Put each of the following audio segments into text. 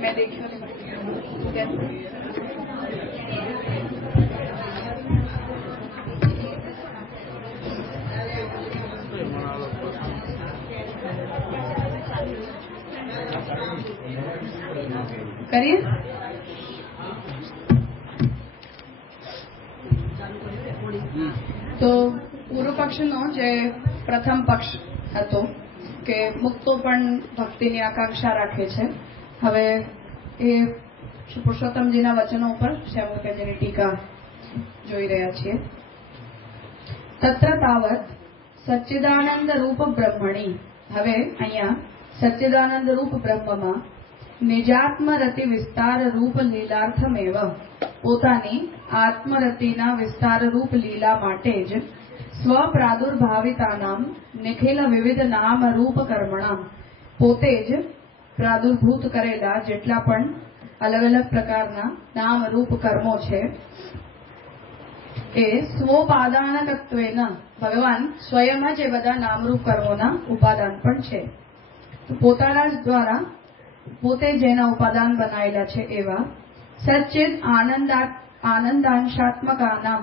मैं देखी करिए तो પૂર્વ પક્ષનો જે પ્રથમ પક્ષ હતો કે મુક્તો પણ ભક્તિની આકાંક્ષા રાખે છે. હવે એ પુરુષોત્તમજીના વચનો ઉપર શ્યામુકેજીની ટીકા જોઈ રહ્યા છીએ. તત્ર તાવત સચ્ચિદાનંદ રૂપ બ્રહ્મણી. હવે અહીંયા સચ્ચિદાનંદ રૂપ બ્રહ્મમાં નિજાત્મરતિ વિસ્તાર રૂપ લીલાર્થમેવ પોતાની આત્મરતિના વિસ્તાર રૂપ લીલા માટે જ સ્વપ્રાદુર્ભાવિતાનામ નિખિલ વિવિધ નામ રૂપ કર્મણામ પોતે જ પ્રાદુર્ભૂત કરેલા જેટલા પણ અલગ અલગ પ્રકારના નામ રૂપ કર્મો છે એ સ્વોપાદાનકત્વેન ભગવાન સ્વયં જ એ બધા નામરૂપ કર્મોના ઉપાદાન પણ છે. પોતાના દ્વારા પોતે જેના ઉપાદાન બનાયેલા છે એવા સચ્ચિદ આનંદાંશાત્મકાનામ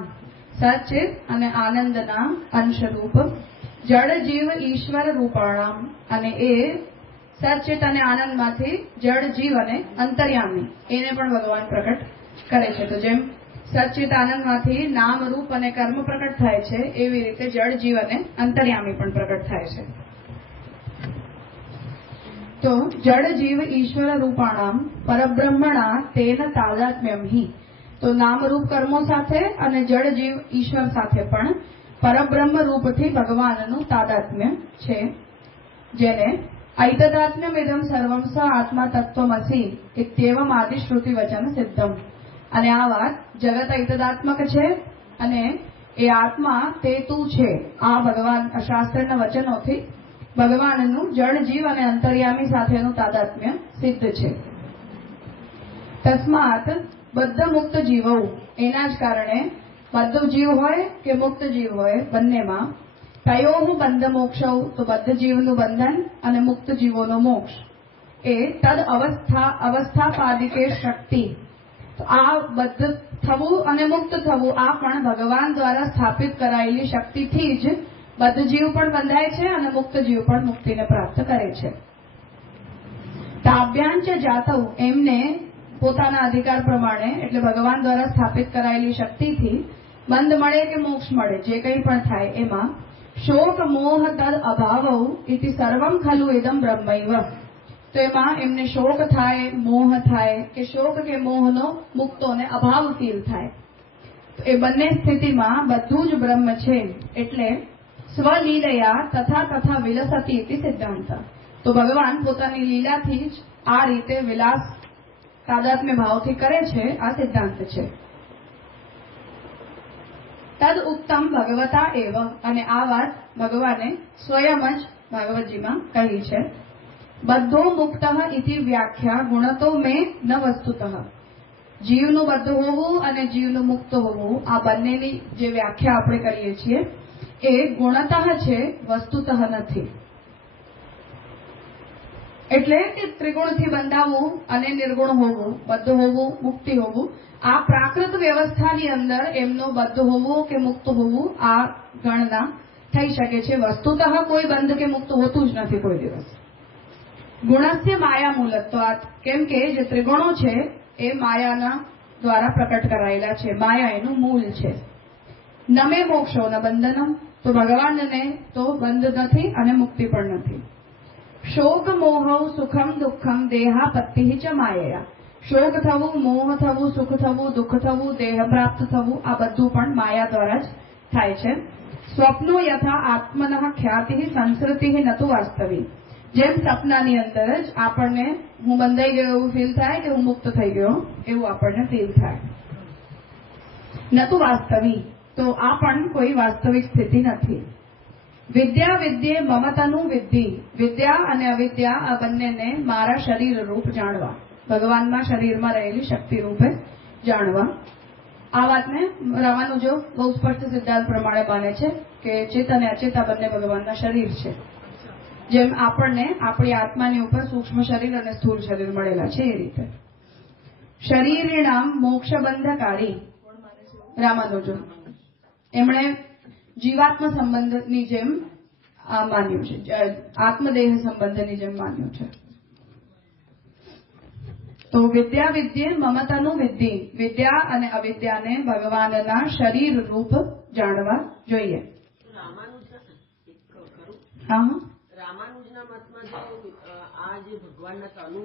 સચ્ચિદ અને આનંદના અંશરૂપ જડ જીવ ઈશ્વર રૂપાણામ અને એ સચ્ચિત અને આનંદમાંથી જડ જીવ અને અંતર્યામી એને પણ ભગવાન પ્રકટ કરે છે. તો જેમ સચ્ચિત આનંદમાંથી નામ રૂપ અને કર્મ પ્રકટ થાય છે એવી રીતે જડ જીવ અને અંતર્યામી પણ પ્રકટ થાય છે. તો જડ જીવ ઈશ્વર રૂપાણામ પરબ્રહ્મણા તેન તાદાત્મ્યમ હિ. તો નામરૂપ કર્મો સાથે અને જડ જીવ ઈશ્વર સાથે પણ પરબ્રહ્મ રૂપથી ભગવાનનું તાદાત્મ્ય છે. જેને ઐતદાત્મ્યમ ઇદમ સર્વમ સ આત્મા તત્વમસી ઇત્યેવમ આદિશ્રુતિ વચન સિદ્ધમ. અને આ વાત જગત ઐતદાત્મક છે અને એ આત્મા તે તું છે આ ભગવાન શાસ્ત્રના વચનોથી ભગવાનનું જળ જીવ અને અંતર્યામી સાથેનું તાદાત્મ્ય સિદ્ધ છે. તસ્માત બદ્ધ મુક્ત જીવો એના જ કારણે બદ્ધ જીવ હોય કે મુક્ત જીવ હોય બંનેમાં તયોનું બંધ મોક્ષ તો બદ્ધ જીવનું બંધન અને મુક્ત જીવોનો મોક્ષ એ તદ અવસ્થાપાદિકે શક્તિ. તો આ બદ્ધ થવું અને મુક્ત થવું આ પણ ભગવાન દ્વારા સ્થાપિત કરાયેલી શક્તિથી જ બદ્ધ જીવ પણ બંધાય છે અને મુક્ત જીવ પણ મુક્તિને પ્રાપ્ત કરે છે. તાભ્યાંચ જાતવ એમને પોતાના અધિકાર પ્રમાણે એટલે ભગવાન દ્વારા સ્થાપિત કરાયેલી શક્તિથી બંધ મળે કે મોક્ષ મળે જે કંઈ પણ થાય એમાં શોક મોહ તદ અભાવ ઇતિ સર્વમ ખલુ ઇદમ બ્રહ્મૈવ. તો એમાં એમને શોક થાય મોહ થાય કે શોક કે મોહનો મુક્તોને અભાવ ફીલ થાય. તો એ બંને સ્થિતિમાં બધું જ બ્રહ્મ છે એટલે સ્વલીલયા તથા તથા વિલસતી ઇતિ સિદ્ધાંત. તો ભગવાન પોતાની લીલાથી જ આ રીતે વિલાસ તાદાત્મ્ય ભાવથી કરે છે આ સિદ્ધાંત છે. તદ ઉત્તમ ભગવતા એવ અને આ વાત ભગવાને સ્વયં જ ભાગવતજીમાં કહી છે. બધો મુક્ત ઇતિ વ્યાખ્યા ગુણતો મેં ન વસ્તુતઃ. જીવનું બદ્ધ હોવું અને જીવનું મુક્ત હોવું આ બંનેની જે વ્યાખ્યા આપણે કરીએ છીએ એ ગુણતઃ છે વસ્તુતઃ નથી. એટલે કે ત્રિગુણથી બંધાવવું અને નિર્ગુણ હોવું બદ્ધ હોવું મુક્તિ હોવું આ પ્રાકૃત વ્યવસ્થાની અંદર એમનો બદ્ધ હોવું કે મુક્ત હોવું આ ગણના થઈ શકે છે. વસ્તુતઃ કોઈ બંધ કે મુક્ત હોતું જ નથી કોઈ દિવસ. ગુણસ્ય માયા મૂલત્વાત કેમ કે જે ત્રિગુણો છે એ માયાના દ્વારા પ્રકટ કરાયેલા છે. માયા એનું મૂળ છે. નમે મોક્ષો ન બંધનમ. તો ભગવાનને તો બંધ નથી અને મુક્તિ પણ નથી. શોક મોહ સુખમ દુઃખમ દેહાપત્તિ ચ માયા. શોક થવું મોહ થવું સુખ થવું દુઃખ થવું દેહ પ્રાપ્ત થવું આ બધું પણ માયા દ્વારા જ થાય છે. સ્વપ્નો યથા આત્મનઃ ખ્યાતિ સંસ્કૃતિ નતું વાસ્તવિક. જેમ સપનાની અંદર જ આપણને હું બંધાઈ ગયો એવું ફીલ થાય કે હું મુક્ત થઈ ગયો એવું આપણને ફીલ થાય. નતું વાસ્તવિક. તો આ પણ કોઈ વાસ્તવિક સ્થિતિ નથી. વિદ્યા વિદ્યે મમતનું વિદ્ધિ. વિદ્યા અને અવિદ્યા આ બંનેને મારા શરીર રૂપ જાણવા. ભગવાનમાં શરીરમાં રહેલી શક્તિ રૂપે જાણવા. આ વાતને રામાનુજો બહુ સ્પષ્ટ સિદ્ધાંત પ્રમાણે માને છે કે ચેત અને અચેત આ બંને ભગવાનના શરીર છે. જેમ આપણને આપણી આત્માની ઉપર સૂક્ષ્મ શરીર અને સ્થૂળ શરીર મળેલા છે એ રીતે. શરીરિણામ મોક્ષબંધકારી રામાનુજન એમણે જીવાત્મ સંબંધની જેમ આ માન્યું છે, આત્મદેહ સંબંધની જેમ માન્યું છે. તો વિદ્યા વિદ્યે મમતાનું વિદ્ધિ, વિદ્યા અને અવિદ્યાને ભગવાનના શરીર રૂપ જાણવા જોઈએ. રામાનુજના મતમાં જો આ જે ભગવાનના તનુ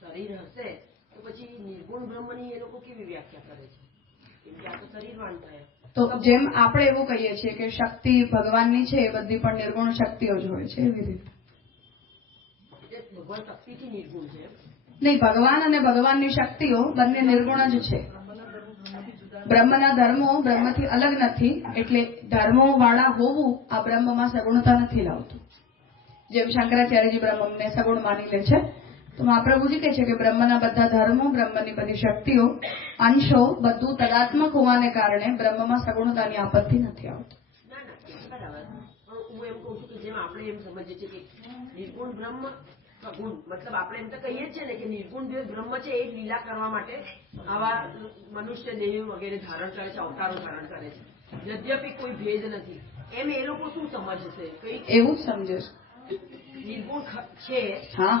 શરીર હશે તો પછી નિર્ગુણ બ્રહ્મની એ લોકો કેવી વ્યાખ્યા કરે છે? કેમ કે આ તો શરીરવાન થાય. તો જેમ આપણે એવું કહીએ છીએ કે શક્તિ ભગવાનની છે એ બધી પણ નિર્ગુણ શક્તિઓ જ હોય છે એવી રીતે. ભગવાન શક્તિથી નિર્ગુણ છે નહીં, ભગવાન અને ભગવાનની શક્તિઓ બંને નિર્ગુણ જ છે. બ્રહ્મના ધર્મો બ્રહ્મથી અલગ નથી, એટલે ધર્મો વાળા હોવું આ બ્રહ્મમાં સગુણતા નથી લાવતું. જેમ શંકરાચાર્યજી બ્રહ્મને સગુણ માની લે છે, તો મહાપ્રભુજી કહે છે કે બ્રહ્મના બધા ધર્મો, બ્રહ્મની બધી શક્તિઓ, અંશો બધું તદાત્મક હોવાને કારણે બ્રહ્મમાં સગુણતાની આપત્તિ નથી આવતી. ના ના બરાબર, પણ હું એમ કહું છું કે જેમ આપણે એમ સમજીએ છીએ કે નિર્ગુણ બ્રહ્મ સગુણ, મતલબ આપણે એમ તો કહીએ છીએ ને કે નિર્ગુણ જે બ્રહ્મ છે એ લીલા કરવા માટે આવા મનુષ્ય દેહ વગેરે ધારણ કરે છે, અવતારો ધારણ કરે છે, યદ્યપી કોઈ ભેદ નથી. એમ એ લોકો શું સમજશે? કઈ એવું જ સમજે છે નિર્ગુણ છે. હા,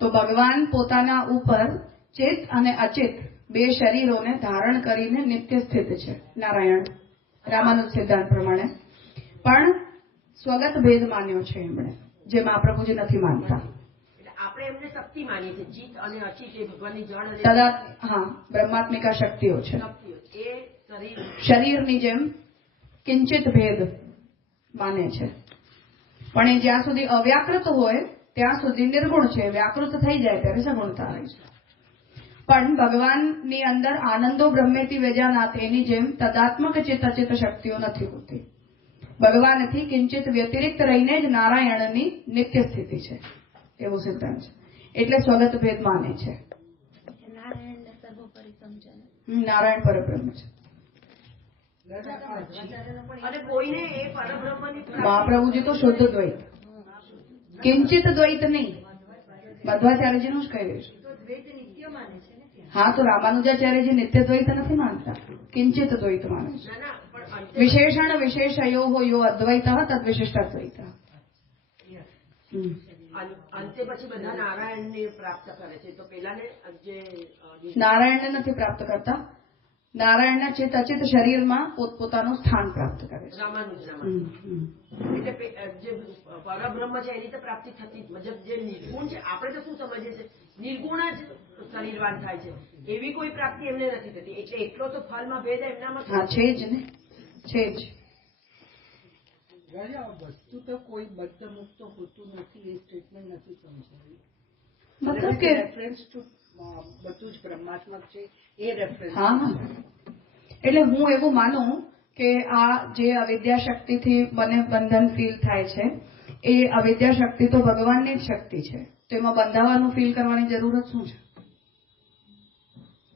તો ભગવાન પોતાના ઉપર ચેત અને અચેત બે શરીરોને ધારણ કરીને નિત્ય સ્થિત છે. નારાયણ રામાનુજ સિદ્ધાંત પ્રમાણે પણ સ્વગત ભેદ માન્યો છે એમણે, જે મહાપ્રભુજી નથી માનતા. આપણે એમને શક્તિ માનીએ છીએ, ચિત્ત અને અચિત એ ભગવાનની જળ અને હા બ્રહ્માત્મિકા શક્તિઓ છે. એ શરીરની જેમ કિંચિત ભેદ માને છે, પણ એ જ્યાં સુધી અવ્યાકૃત હોય ત્યાં સુધી નિર્ગુણ છે. વ્યાકૃત થઈ જાય ત્યારે સગુણતા આવે છે. પણ ભગવાનની અંદર આનંદો બ્રહ્મેતિ વેજાનાથ એની જેમ તદાત્મક ચિત્ત અચિત શક્તિઓ નથી હોતી. ભગવાનથી કિંચિત વ્યતિરિક્ત રહીને જ નારાયણની નિત્ય સ્થિતિ છે, એવો સિદ્ધાંત છે. એટલે સ્વગત ભેદ માને છે. નારાયણ પરબ્રહ્મ છે. અને કોઈને એ પરબ્રહ્મની મહાપ્રભુજી તો શુદ્ધ દ્વૈત, કિંચિત દ્વૈત નહીં. મધ્વાચાર્યજીનું જ કહ્યું છે. હા, તો રામાનુજાચાર્યજી નિત્ય દ્વૈત નથી માનતા, કિંચિત દ્વૈત માને છે. વિશેષણ વિશેષયો યો અદ્વૈત તદ વિશિષ્ટ અદ્વૈત. અંતે પછી બધા નારાયણને પ્રાપ્ત કરે છે. તો પેલાને જે નારાયણને નથી પ્રાપ્ત કરતા, નારાયણના ચિત્ત અચિત શરીરમાં પોતપોતાનું સ્થાન પ્રાપ્ત કરે છે. રામાનુજનામાં એટલે જે પરબ્રહ્મ છે એની તો પ્રાપ્તિ થતી, મતલબ જે નિર્ગુણ છે આપણે તો શું સમજીએ છીએ નિર્ગુણ જ શરીરવાન થાય છે, એવી કોઈ પ્રાપ્તિ એમને નથી થતી. એટલે એટલો તો ફલમાં ભેદ એમનામાં હા છે જ ને, છે જ. વસ્તુ તો કોઈ બદ્ધ મુક્ત હોતું નથી, એ સ્ટેટમેન્ટ નથી સમજાયું. મતલબ કે રેફરન્સ ટુ બધું જ બ્રહ્માત્મક છે એ રેફરન્સ. હા, એટલે હું એવું માનું કે આ જે અવિદ્યા શક્તિથી મને બંધન ફીલ થાય છે, એ અવિદ્યા શક્તિ તો ભગવાનની જ શક્તિ છે, તો એમાં બંધાવાનું ફીલ કરવાની જરૂરત શું છે?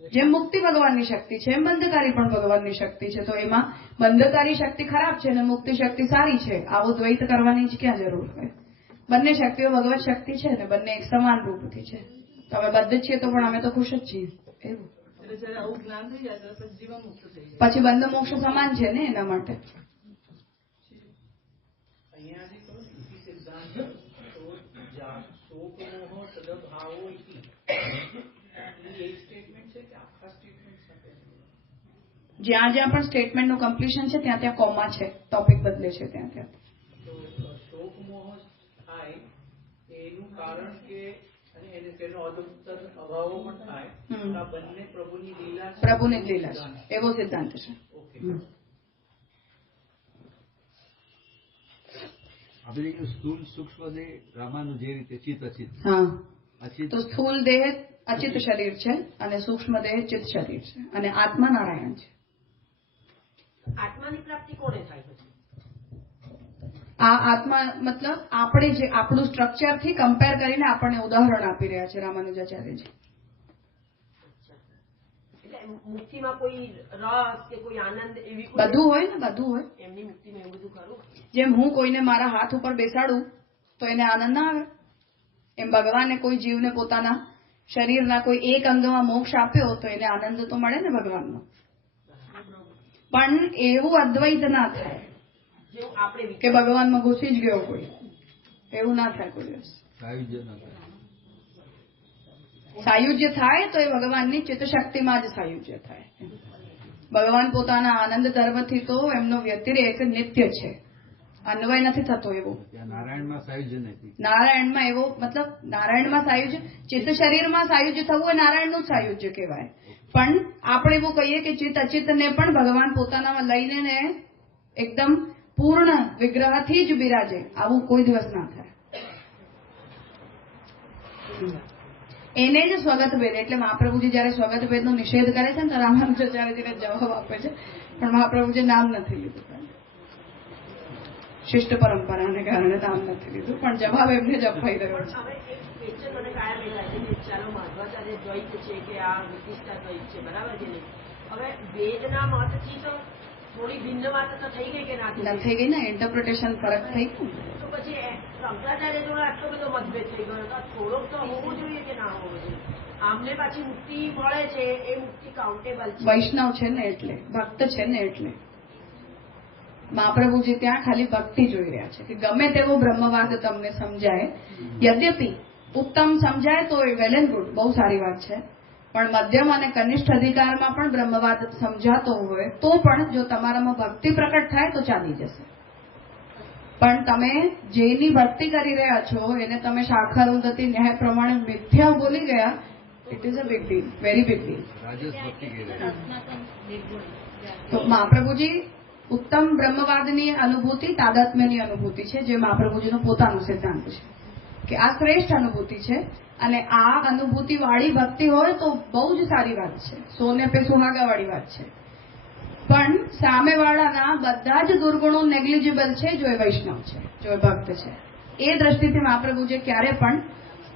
જેમ મુક્તિ ભગવાનની શક્તિ છે એમ બંધકારી પણ ભગવાનની શક્તિ છે, તો એમાં બંધકારી શક્તિ ખરાબ છે અને મુક્તિ શક્તિ સારી છે, આવો દ્વૈત કરવાની જ ક્યાં જરૂર હોય? બંને શક્તિઓ ભગવત શક્તિ છે ને બંને એક સમાન રૂપથી છે. તો અમે બંધ છીએ તો પણ અમે તો ખુશ જ છીએ. એવું પછી બંધ મોક્ષ સમાન છે ને એના માટે. જ્યાં જ્યાં પણ સ્ટેટમેન્ટનું કમ્પ્લીશન છે ત્યાં ત્યાં કોમા છે, ટોપિક બદલે છે ત્યાં ત્યાં. શોક મોહ થાય એનું કારણ કે અને તેનો અદંતર અભાવો પણ થાય, આ બંને પ્રભુની લીલા છે. પ્રભુની જ લીલા છે એવો સિદ્ધાંત છે. આપણે સ્થૂળ સૂક્ષ્મ દેહ રામાનું જે રીતે ચિત્ત અચિત. હા, અચિત તો સ્થૂળ દેહ અચિત શરીર છે અને સૂક્ષ્મ દેહ ચિત્ત શરીર છે અને આત્મા નારાયણ છે. આત્માની પ્રાપ્તિ કોને થાય પછી? આ આત્મા મતલબ આપણે જે આપણું સ્ટ્રક્ચર થી કમ્પેર કરીને આપણને ઉદાહરણ આપી રહ્યા છે રામાનુજાચાર્યજી. એટલે મુક્તિમાં કોઈ રસ કે કોઈ આનંદ એવી કોઈ બધું હોય ને, બધું હોય. એમની મુક્તિમાં એવું બધું ખરું? જેમ હું કોઈને મારા હાથ ઉપર બેસાડું તો એને આનંદ ના આવે, એમ ભગવાને કોઈ જીવને પોતાના શરીરના કોઈ એક અંગમાં મોક્ષ આપ્યો તો એને આનંદ તો મળે ને ભગવાનનો. પણ એવું અદ્વૈત ના થાય જેવું આપણે કે ભગવાનમાં ઘૂસી જ ગયો કોઈ, એવું ના થાય કોઈ દિવસ. સાયુજ્ય ન થાય. સાયુજ્ય થાય તો એ ભગવાનની ચિત્તશક્તિમાં જ સાયુજ્ય થાય. ભગવાન પોતાના આનંદ ધર્મથી તો એમનો વ્યતિરેક નિત્ય છે, અન્વય નથી થતો એવો. ત્યાં નારાયણમાં સાયુજ્ય નથી. નારાયણમાં એવો મતલબ નારાયણમાં સાયુજ્ય, ચિત્ત શરીરમાં સાયુજ્ય થવું એ નારાયણનું જ સાયુજ્ય કહેવાય. પણ આપણે એવું કહીએ કે ચિત્ત અચિત્તને પણ ભગવાન પોતાનામાં લઈને ને એકદમ પૂર્ણ વિગ્રહથી જ બિરાજે, આવું કોઈ દિવસ ના થાય. એને જ સ્વગત ભેદ, એટલે મહાપ્રભુજી જયારે સ્વગત ભેદનો નિષેધ કરે છે ને તો રામાનુજાચાર્યજીને જવાબ આપે છે, પણ મહાપ્રભુજી નામ નથી લીધું, શિષ્ટ પરંપરાને કારણે નામ નથી લીધું, પણ જવાબ એમને જ અપાઈ રહ્યો છે. હવે એક ક્વેશ્ચન મને કાયમ એ થાય છે કે ચાલો માધવાચાર્ય દ્વૈત છે કે આ વિશિષ્ટા દ્વૈત છે, બરાબર કે નહીં? હવે વેદના મતથી તો થોડી ભિન્ન વાત તો થઈ ગઈ કે ના થઈ ગઈ ને, ઇન્ટરપ્રિટેશન ફરક થઈ ગયું. તો પછી શંકરાચાર્ય જોડે આટલો બધો મતભેદ થઈ ગયો તો થોડોક તો હોવું જોઈએ કે ના હોવું જોઈએ? આમને પાછી મુક્તિ મળે છે, એ મુક્તિ કાઉન્ટેબલ છે. વૈષ્ણવ છે ને એટલે, ભક્ત છે ને એટલે. મહાપ્રભુજી ત્યાં ખાલી ભક્તિ જોઈ રહ્યા છે કે ગમે તેવો બ્રહ્મવાદ તમને સમજાય, યદ્યપિ ઉત્તમ સમજાય તો એ વેલ એન્ડ ગુડ, બહુ સારી વાત છે. પણ મધ્યમ અને કનિષ્ઠ અધિકારમાં પણ બ્રહ્મવાદ સમજાતો હોય તો પણ જો તમારામાં ભક્તિ પ્રકટ થાય તો ચાલી જશે. પણ તમે જેની ભક્તિ કરી રહ્યા છો એને તમે શાખારુદતી ન્યાય પ્રમાણે મિથ્યા બોલી ગયા, it is a big deal, very big deal. રાજસ ભક્તિ કહી રહ્યા. તો મહાપ્રભુજી ઉત્તમ બ્રહ્મવાદની અનુભૂતિ તાદાત્મ્યની અનુભૂતિ છે, જે મહાપ્રભુજીનો પોતાનો સિદ્ધાંત છે કે આ શ્રેષ્ઠ અનુભૂતિ છે. અને આ અનુભૂતિ વાળી ભક્તિ હોય તો બહુ જ સારી વાત છે, સોને પે સુહાગા વાળી વાત છે. પણ સામેવાળાના બધા જ દુર્ગુણો નેગ્લિજિબલ છે જો એ વૈષ્ણવ છે, જો એ ભક્ત છે. એ દ્રષ્ટિથી મહાપ્રભુજી ક્યારે પણ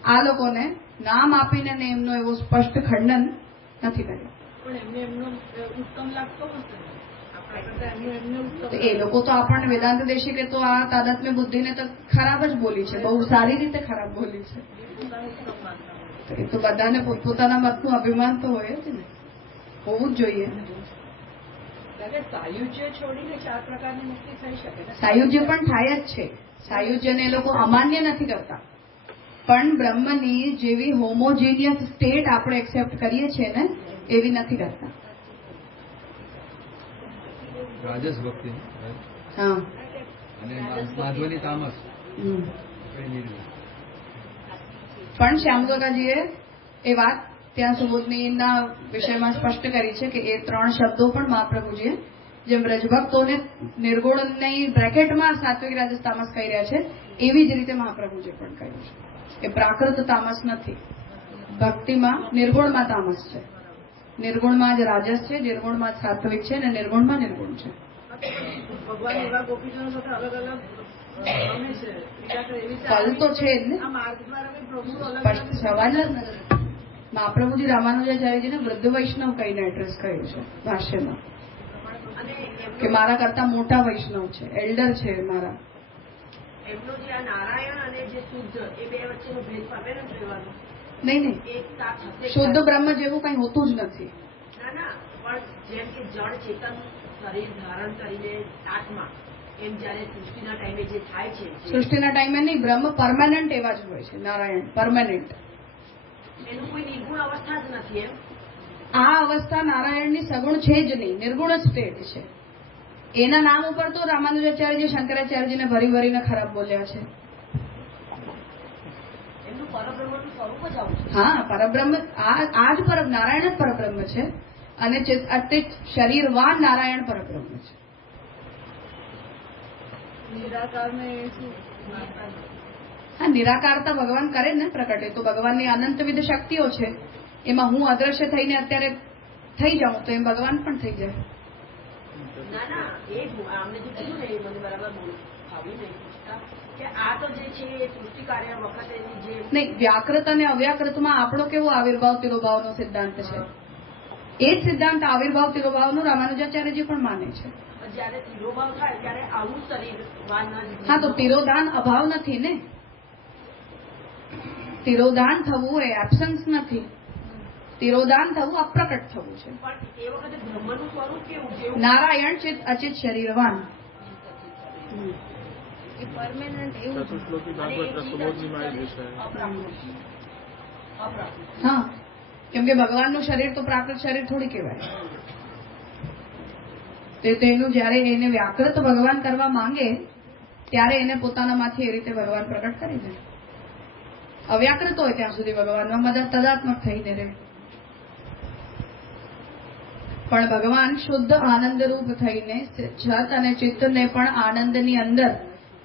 આ લોકોને નામ આપીને ને એમનો એવો સ્પષ્ટ ખંડન નથી કર્યો. પણ એમને એમનો ઉત્તમ લાગતો હશે ને, આપણા કરતા એમને ઉત્તમ. તો એ લોકો તો આપણને વેદાંત દેશિકે તો આ તાદાત્મ્ય બુદ્ધિને તો ખરાબ જ બોલી છે, બહુ સારી રીતે ખરાબ બોલી છે. એ તો બધાને પોતપોતાના મતનું અભિમાન તો હોય જ ને, હોવું જ જોઈએ. સાયુજ્ય છોડીને 4 પ્રકારની મુક્તિ થઈ શકે ને? સાયુજ્ય પણ થાય જ છે. સાયુજ્યને એ લોકો અમાન્ય નથી કરતા, પણ બ્રહ્મની જેવી હોમોજીનિયસ સ્ટેટ આપણે એક્સેપ્ટ કરીએ છીએ ને એવી નથી કરતા. રાજસ ભક્તિ હા, અને માધવની તામસ. પણ શ્યામકાકાજીએ એ વાત ત્યાં સુબોધનીના વિષયમાં સ્પષ્ટ કરી છે કે એ 3 શબ્દો પણ મહાપ્રભુજીએ જેમ વ્રજભક્તોને નિર્ગુણની બ્રેકેટમાં સાત્વિક રાજસ તામસ કહી રહ્યા છે, એવી જ રીતે મહાપ્રભુજીએ પણ કહ્યું છે. એ પ્રાકૃત તામસ નથી, ભક્તિમાં નિર્ગુણમાં તામસ છે, નિર્ગુણમાં જ રાજસ છે, નિર્ગુણમાં જ સાત્વિક છે, અને નિર્ગુણમાં નિર્ગુણ છે. ભગવાન એવા ગોપીજનો સાથે અલગ અલગ ગમે છે, ફલ તો છે જ ને, આ માર્ગ દ્વારા કઈ પ્રભુનો અલગ સ્પષ્ટ સવાલ જ નથી. મહાપ્રભુજી રામાનુજાચાર્યજીને વૃદ્ધ વૈષ્ણવ કહીને એડ્રેસ કર્યું છે ભાષ્યમાં, કે મારા કરતા મોટા વૈષ્ણવ છે, એલ્ડર છે મારા. એમનો જે આ નારાયણ અને જે શુદ્ધ એ બે વચ્ચેનો ભેદ પામે ને જોવાનું નહીં, એક સાથ હશે. શુદ્ધ બ્રહ્મ જેવું કઈ હોતું જ નથી. ના ના, પણ જેમ કે જળ ચેતન શરીર ધારણ કરીને આત્મા, એમ જયારે સૃષ્ટિના ટાઈમે જે થાય છે, સૃષ્ટિના ટાઈમે નહીં, બ્રહ્મ પરમાનન્ટ એવા જ હોય છે. નારાયણ પરમાનન્ટ, એનું કોઈ નિર્ગુણ અવસ્થા જ નથી. એમ આ અવસ્થા નારાયણની સગુણ છે જ નહીં, નિર્ગુણ જ સ્ટેટ છે. એના નામ ઉપર તો રામાનુજાચાર્યજી શંકરાચાર્યજીને ભરી ભરીને ખરાબ બોલ્યા છે. એમનું પરબ્રહ્મનું સ્વરૂપ જ આવું છે. હા, પરબ્રહ્મ આ જ નારાયણ જ પરબ્રહ્મ છે, અને અતિત શરીરવાન નારાયણ પરબ્રહ્મ છે. નિરાકારને શું? હા, નિરાકારતા ભગવાન કરે ને પ્રકટે, તો ભગવાનની અનંતવિધ શક્તિઓ છે, એમાં હું અદ્રશ્ય થઈને અત્યારે થઈ જાઉં તો એમ ભગવાન પણ થઈ જાય. ના ના, એ આમને જે કીધું ને એ મને બરાબર ફાવી નહીં પૂછતા કે આ તો જે છે એ સૃષ્ટિ કાર્ય વખતેની જે નહીં, વ્યાકૃત અને અવ્યાકૃતમાં આપણો કેવો આવિર્ભાવ તિરોભાવનો સિદ્ધાંત છે. એ જ સિદ્ધાંત આવિર્ભાવ તિરોભાવનું રામાનુજાચાર્યજી પણ માને છે. પણ જ્યારે તિરોભાવ થાય ત્યારે આવું શરીરવાન હા, તો તિરોધાન અભાવ નથી ને. તિરોધાન થવું એ એબ્સન્સ નથી. તિરોધાન થવું અપ્રકટ થવું છે. પણ એ વખતે બ્રહ્મનું સ્વરૂપ કેવું છે? નારાયણ ચિત અચિત શરીરવાન. એ પરમેનન્ટ એવું છે. હા, કેમ કે ભગવાનનું શરીર તો પ્રાકૃત શરીર થોડી કહેવાય. તેનું જયારે એને વ્યાકૃત ભગવાન કરવા માંગે ત્યારે એને પોતાનામાંથી એ રીતે ભગવાન પ્રગટ કરી દે. અવ્યાકૃત હોય ત્યાં સુધી ભગવાનમાં મદદ તદાત્મક થઈને રહે. પણ ભગવાન શુદ્ધ આનંદરૂપ થઈને સત અને ચિત્તને પણ આનંદની અંદર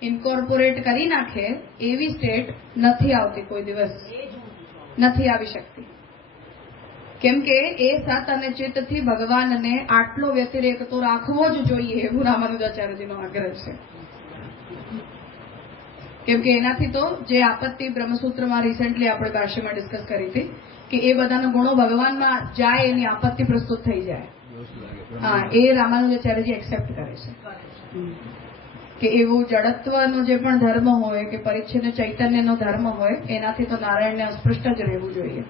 ઇન્કોર્પોરેટ કરી નાખે એવી સ્ટેટ નથી આવતી, કોઈ દિવસ નથી આવી શકતી. કેમ કે એ સત અને ચિત્તથી ભગવાનને આટલો વ્યતિરેક તો રાખવો જ જોઈએ એવું રામાનુજાચાર્યજીનો આગ્રહ છે. કેમ કે એનાથી તો જે આપત્તિ બ્રહ્મસૂત્રમાં રિસેન્ટલી આપણે ભાષ્યમાં ડિસ્કસ કરી હતી કે એ બધાના ગુણો ભગવાનમાં જાય એની આપત્તિ પ્રસ્તુત થઈ જાય. હા, એ રામાનુજાચાર્યજી એક્સેપ્ટ કરે છે કે એવું જડત્વનો જે પણ ધર્મ હોય કે પરિચ્છિન્ન ચૈતન્યનો ધર્મ હોય એનાથી તો નારાયણને અસ્પૃષ્ટ જ રહેવું જોઈએ.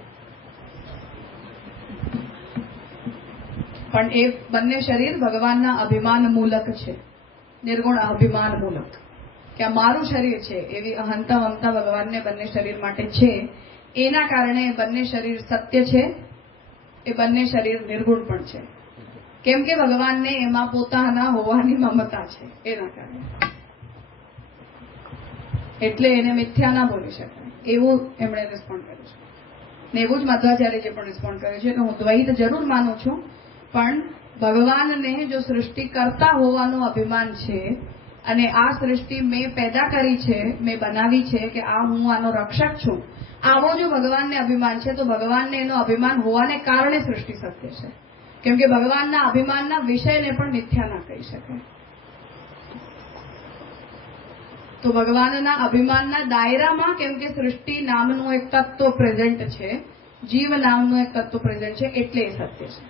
પણ એ બંને શરીર ભગવાનના અભિમાન મૂલક છે, નિર્ગુણ અભિમાન મૂલક. કે આ મારું શરીર છે એવી અહંતા મમતા ભગવાનને બંને શરીર માટે છે. એના કારણે બંને શરીર સત્ય છે, એ બંને શરીર નિર્ગુણ પણ છે. કેમ કે ભગવાનને એમાં પોતાના હોવાની મમતા છે એના કારણે. એટલે એને મિથ્યા ના બોલી શકાય એવું એમણે રિસ્પોન્ડ કર્યું છે. ને એવું જ મધ્વાચાર્યજીએ પણ રિસ્પોન્ડ કર્યું છે કે હું દ્વૈત જરૂર માનું છું, પણ ભગવાનને જો સૃષ્ટિ કરતા હોવાનું અભિમાન છે અને આ સૃષ્ટિ મેં પેદા કરી છે, મેં બનાવી છે, કે આ હું આનો રક્ષક છું, આવો જો ભગવાનને અભિમાન છે તો ભગવાનને એનો અભિમાન હોવાને કારણે સૃષ્ટિ સત્ય છે. કેમ કે ભગવાનના અભિમાનના વિષયને પણ મિથ્યા ના કહી શકાય. તો ભગવાનના અભિમાનના દાયરામાં કેમ કે સૃષ્ટિ નામનું એક તત્વ પ્રેઝન્ટ છે, જીવ નામનું એક તત્વ પ્રેઝન્ટ છે, એટલે એ સત્ય છે.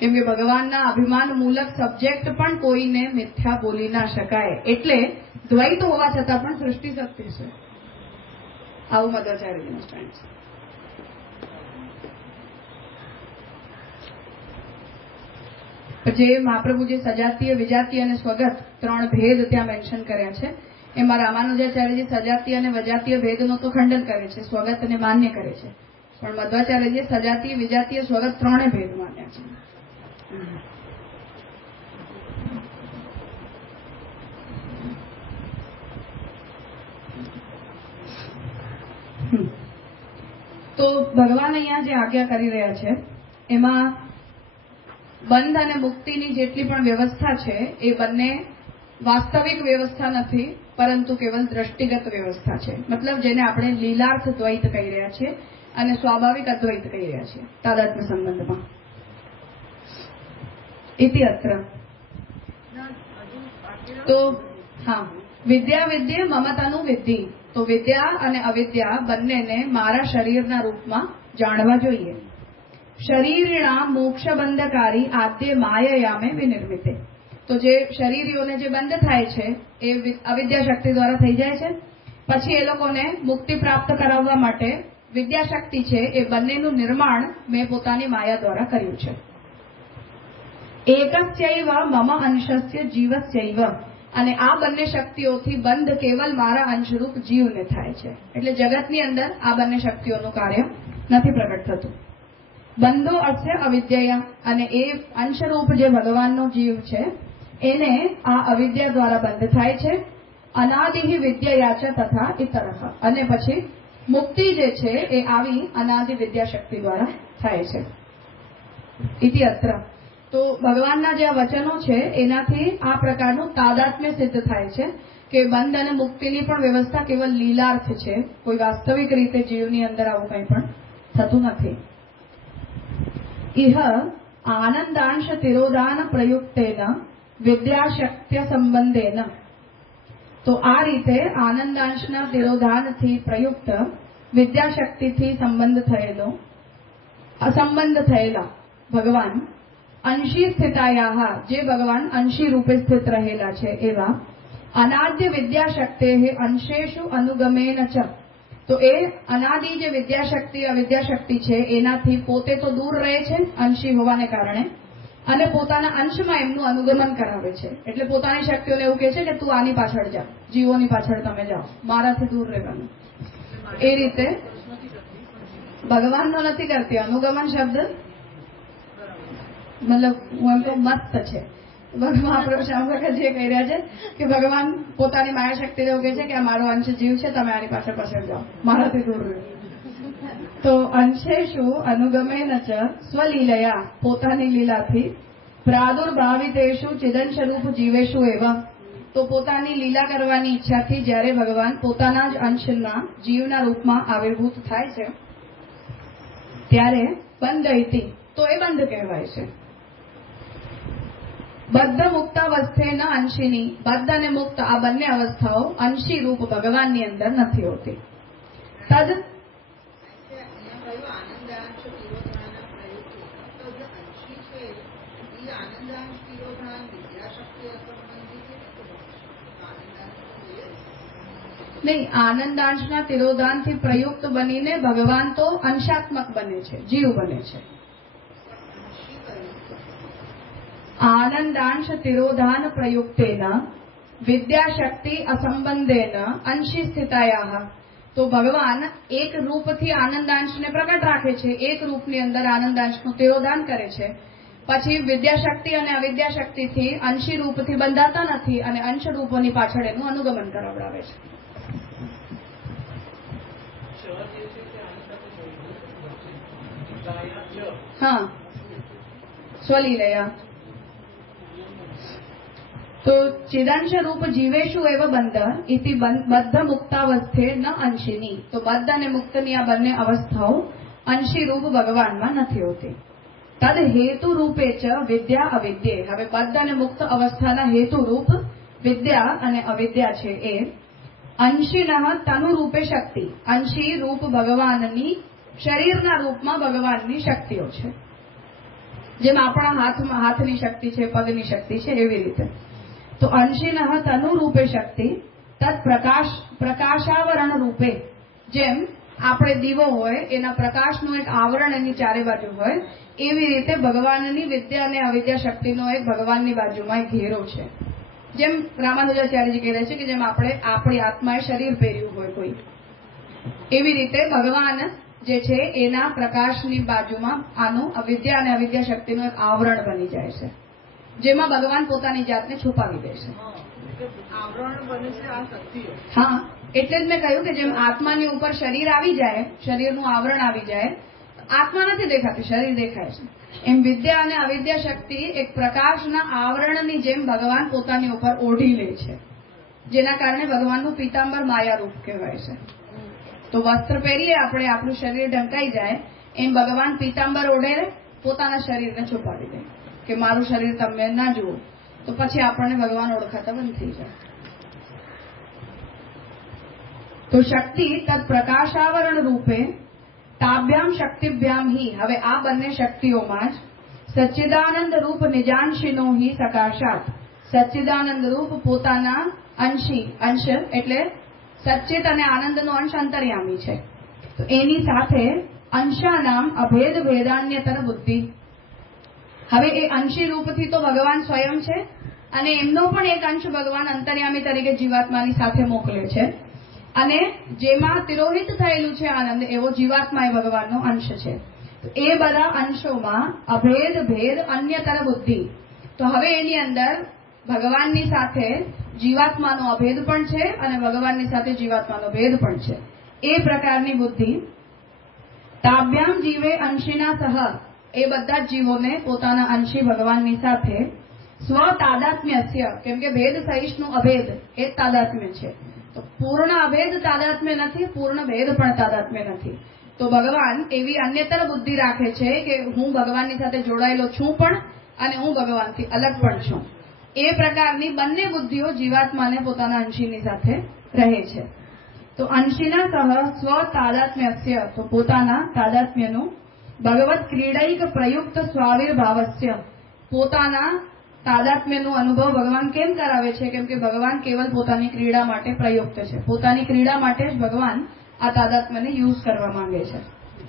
કેમ કે ભગવાનના અભિમાન મૂલક સબ્જેક્ટ પણ કોઈને મિથ્યા બોલી ના શકાય. એટલે દ્વૈત હોવા છતાં પણ સૃષ્ટિ સત્ય છે. આવું મધ્વાચાર્યજીનો સ્ટેન્ડ છે. જે મહાપ્રભુજી સજાતીય, વિજાતીય અને સ્વગત 3 ભેદ ત્યાં મેન્શન કર્યા છે. એમાં રામાનુજાચાર્યજી સજાતીય અને વજાતીય ભેદનો તો ખંડન કરે છે, સ્વગતને માન્ય કરે છે. પણ મધ્વાચાર્યજી સજાતીય, વિજાતીય, સ્વગત 3 ભેદ માન્યા છે. તો ભગવાન અહીંયા જે આજ્ઞા કરી રહ્યા છે એમાં બંધ અને મુક્તિની જેટલી પણ વ્યવસ્થા છે એ બંને વાસ્તવિક વ્યવસ્થા નથી, પરંતુ કેવલ દ્રષ્ટિગત વ્યવસ્થા છે. મતલબ જેને આપણે લીલાર્થ દ્વૈત કહી રહ્યા છીએ અને સ્વાભાવિક અદ્વૈત કહી રહ્યા છીએ તાદાત્મ્ય સંબંધમાં. ઇતિ અત્ર. તો હા, વિદ્યા વિદ્ય મમતાનું વિધિ. તો વિદ્યા અને અવિદ્યા બંનેને મારા શરીરના રૂપમાં જાણવા જોઈએ. શરીરના મોક્ષબંધકારી આદ્ય માયાયામે વિનિર્મિતે. તો જે શરીરીઓને જે બંધ થાય છે એ અવિદ્યા શક્તિ દ્વારા થઈ જાય છે. પછી એ લોકોને મુક્તિ પ્રાપ્ત કરાવવા માટે વિદ્યા શક્તિ છે એ બંનેનું નિર્માણ મેં પોતાની માયા દ્વારા કર્યું છે. એકસ્યૈવ મમ અંશસ્ય જીવસ્યૈવ. અને આ બંને શક્તિઓથી બંધ કેવલ મારા અંશરૂપ જીવને થાય છે. એટલે જગતની અંદર આ બંને શક્તિઓનું કાર્ય નથી પ્રગટ થતું. બંધો અસ્ય અવિદ્યા. અને એ અંશરૂપ જે ભગવાનનો જીવ છે એને આ અવિદ્યા દ્વારા બંધ થાય છે. અનાદિ વિદ્યાયા ચ તથા ઇતરઃ. અને પછી મુક્તિ જે છે એ આવી અનાદિ વિદ્યા શક્તિ દ્વારા થાય છે. ઇતિ અત્ર. તો ભગવાનના જે વચનો છે એનાથી આ પ્રકારનું તાદાત્મ્ય સિદ્ધ થાય છે કે બંધ અને મુક્તિની પણ વ્યવસ્થા કેવલ લીલાર્થ છે, કોઈ વાસ્તવિક રીતે જીવની અંદર આવું કંઈ પણ થતું નથી. ઇહ આનંદાંશ તિરોદાન પ્રયુક્તેન વિદ્યાશક્ત્ય સંબંધેન. તો આ રીતે આનંદાંશના તિરોધાનથી પ્રયુક્ત વિદ્યાશક્તિથી સંબંધ થયેલા ભગવાન અંશી સ્થિતાયાહ, જે ભગવાન અંશી રૂપે સ્થિત રહેલા છે એવા અનાદ્ય વિદ્યાશક્તે અંશેષુ અનુગમેન ચ, તો એ અનાદિ જે વિદ્યાશક્તિ અવિદ્યાશક્તિ છે એનાથી પોતે તો દૂર રહે છે અંશી હોવાને કારણે, અને પોતાના અંશમાં એમનું અનુગમન કરાવે છે. એટલે પોતાની શક્તિઓને એવું કહે છે કે તું આની પાછળ જા, જીવોની પાછળ તમે જાઓ, મારાથી દૂર રહેવાનું. એ રીતે ભગવાનનો નથી કરતી. અનુગમન શબ્દ મતલબ હું એમ તો મસ્ત છે. ભગવાન આપણે શ્યામ વખત જે કહી રહ્યા છે કે ભગવાન પોતાની માયા શક્તિ એવું કહે છે કે આ મારો અંશ જીવ છે, તમે આની પાછળ જાઓ, મારાથી દૂર રહો. તો અંશેષુ અનુગમેન ચ સ્વલીલયા, પોતાની લીલાથી પ્રાદુર્ભાવિતેષુ ચિદન સ્વરૂપ જીવેશુ એવા, તો પોતાની લીલા કરવાની ઈચ્છાથી જ્યારે ભગવાન પોતાના જ અંશના જીવના રૂપમાં આવિર્ભૂત થાય છે ત્યારે બંધ ઇતિ, તો એ બંધ કહેવાય છે. બદ્ધ મુક્તાવસ્થે ન અંશીની, બદ્ધ અને મુક્ત આ બંને અવસ્થાઓ અંશી રૂપ ભગવાનની અંદર નથી હોતી. તદ નહીં, આનંદાંશના તિરોધાનથી પ્રયુક્ત બનીને ભગવાન તો અંશાત્મક બને છે, જીવ બને છે. આનંદાંશ તિરોધાન પ્રયુક્તેન વિદ્યાશક્તિ અસંબંધેન અંશી સ્થિતાયાહ, તો ભગવાન એક રૂપથી આનંદાંશને પ્રકટ રાખે છે, એક રૂપની અંદર આનંદાંશનું તિરોધાન કરે છે, પછી વિદ્યાશક્તિ અને અવિદ્યાશક્તિથી અંશી રૂપથી બંધાતા નથી અને અંશ રૂપોની પાછળ એનું અનુગમન કરાવડાવે છે. હા, સ્વલીલયા. તો ચિદંશ રૂપ જીવેશુ એવ બંધ ઇતિ બદ્ધ મુક્તાવસ્થે ન અંશીની, તો બદ્ધ અને મુક્તની આ બંને અવસ્થાઓ અંશી રૂપ ભગવાનમાં નથી હોતી. તદ હેતુ રૂપે ચ વિદ્યા અવિદ્યે, હવે બદ્ધ અને મુક્ત અવસ્થાના હેતુ રૂપ વિદ્યા અને અવિદ્યા છે એ અંશીનઃ તનુ રૂપે શક્તિ, અંશી રૂપ ભગવાનની શરીરના રૂપમાં ભગવાનની શક્તિઓ છે. જેમ આપણા હાથની શક્તિ છે, પગની શક્તિ છે, એવી રીતે. તો અંશીનઃ તનુ રૂપે શક્તિ તદ પ્રકાશાવરણ રૂપે, જેમ આપણે દીવો હોય એના પ્રકાશનું એક આવરણ એની ચારે બાજુ હોય, એવી રીતે ભગવાનની વિદ્યા અને અવિદ્યા શક્તિનો એક ભગવાનની બાજુમાં એક ઘેરો છે. જેમ રામાનુજાચાર્યજી કહે છે કે જેમ આપણી આત્માએ શરીર પહેર્યું હોય કોઈ, એવી રીતે ભગવાન જે છે એના પ્રકાશની બાજુમાં આનું અવિદ્યા અને અવિદ્યા શક્તિનું એક આવરણ બની જાય છે, જેમાં ભગવાન પોતાની જાતને છુપાવી દે છે. હા, એટલે જ મેં કહ્યું કે જેમ આત્માની ઉપર શરીર આવી જાય, શરીરનું આવરણ આવી જાય, આત્મા નથી દેખાતી, શરીર દેખાય છે, એમ વિદ્યા અને અવિદ્યા શક્તિ એક પ્રકાશના આવરણની જેમ ભગવાન પોતાની ઉપર ઓઢી લે છે, જેના કારણે ભગવાનનું પીતાંબર માયારૂપ કહેવાય છે. તો વસ્ત્ર પહેરીએ આપણે, આપણું શરીર ઢંકાઈ જાય, એમ ભગવાન પીતાંબર ઓઢે પોતાના શરીરને છુપાવી દે કે મારું શરીર તમે ના જુઓ, તો પછી આપણને ભગવાન ઓળખાતા બંધ થઈ જાય. તો શક્તિ તદ પ્રકાશાવરણ રૂપે તાભ્યામ શક્તિભ્યામ હિ, હવે આ બંને શક્તિઓમાં જ સચ્ચિદાનંદ રૂપ નિજાંશિનો હિ સકાશાત, સચ્ચિદાનંદ રૂપ પોતાના અંશ એટલે સચ્ચિત અને આનંદનો અંશ અંતર્યામી છે. તો એની સાથે અંશાનામ અભેદ ભેદાન્યતર બુદ્ધિ, હવે એ અંશી રૂપથી તો ભગવાન સ્વયં છે અને એમનો પણ એક અંશ ભગવાન અંતર્યામી તરીકે જીવાત્માની સાથે મોકલે છે, અને જેમાં તિરોહિત થયેલું છે આનંદ, એવો જીવાત્મા એ ભગવાનનો અંશ છે. તો એ બધા અંશોમાં અભેદ ભેદ અન્યતર બુદ્ધિ, તો હવે એની અંદર ભગવાનની સાથે જીવાત્માનો અભેદ પણ છે અને ભગવાનની સાથે જીવાત્માનો ભેદ પણ છે, એ પ્રકારની બુદ્ધિ. તાભ્યામ જીવે અંશીના સહ, એ બધા જ જીવોને પોતાના અંશી ભગવાનની સાથે સ્વ તાદાત્મ્યસ્ય, કેમ કે ભેદ સહિષ્ણુ અભેદ એ જ તાદાત્મ્ય છે. તો પૂર્ણ અભેદ તાદાત્મ્ય નથી, પૂર્ણ ભેદ પણ તાદાત્મ્ય નથી. તો ભગવાન એવી અન્યતર બુદ્ધિ રાખે છે કે હું ભગવાનની સાથે જોડાયેલો છું પણ અને હું ભગવાનથી અલગ પણ છું. એ પ્રકારની બંને બુદ્ધિઓ જીવાત્માને પોતાના અંશીની સાથે રહે છે. તો અંશીના સહ સ્વ તાદાત્મ્યસ્ય, તો પોતાના તાદાત્મ્યનું ભગવત ક્રીડૈક પ્રયુક્ત સ્વાવિર્ભાવસ્ય, પોતાના તાદાત્મ્યનો અનુભવ ભગવાન કેમ કરાવે છે? કેમ કે ભગવાન કેવલ પોતાની ક્રીડા માટે પ્રયુક્ત છે. પોતાની ક્રીડા માટે જ ભગવાન આ તાદાત્મ્યને યુઝ કરવા માંગે છે.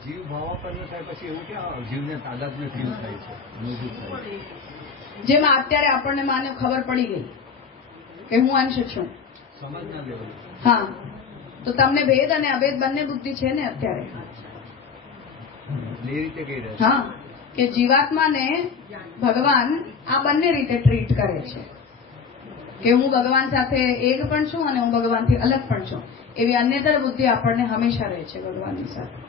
જીવ ભાવાપન્ન થાય પછી એવું ક્યાં જીવને તાદાત્મ્ય ફીલ થાય છે, અનુભૂત થાય છે? જેમાં અત્યારે આપણને માને ખબર પડી ગઈ કે હું અંશ છું. સમજના લેવલે. હા, તો તમને ભેદ અને અભેદ બંને બુદ્ધિ છે ને અત્યારે. એ રીતે કહી રહ્યા છે. હા, કે જીવાત્માને ભગવાન આ બંને રીતે ટ્રીટ કરે છે કે હું ભગવાન સાથે એક પણ છું અને હું ભગવાનથી અલગ પણ છું. એવી અન્યતર બુદ્ધિ આપણને હંમેશા રહે છે ભગવાનની સાથે.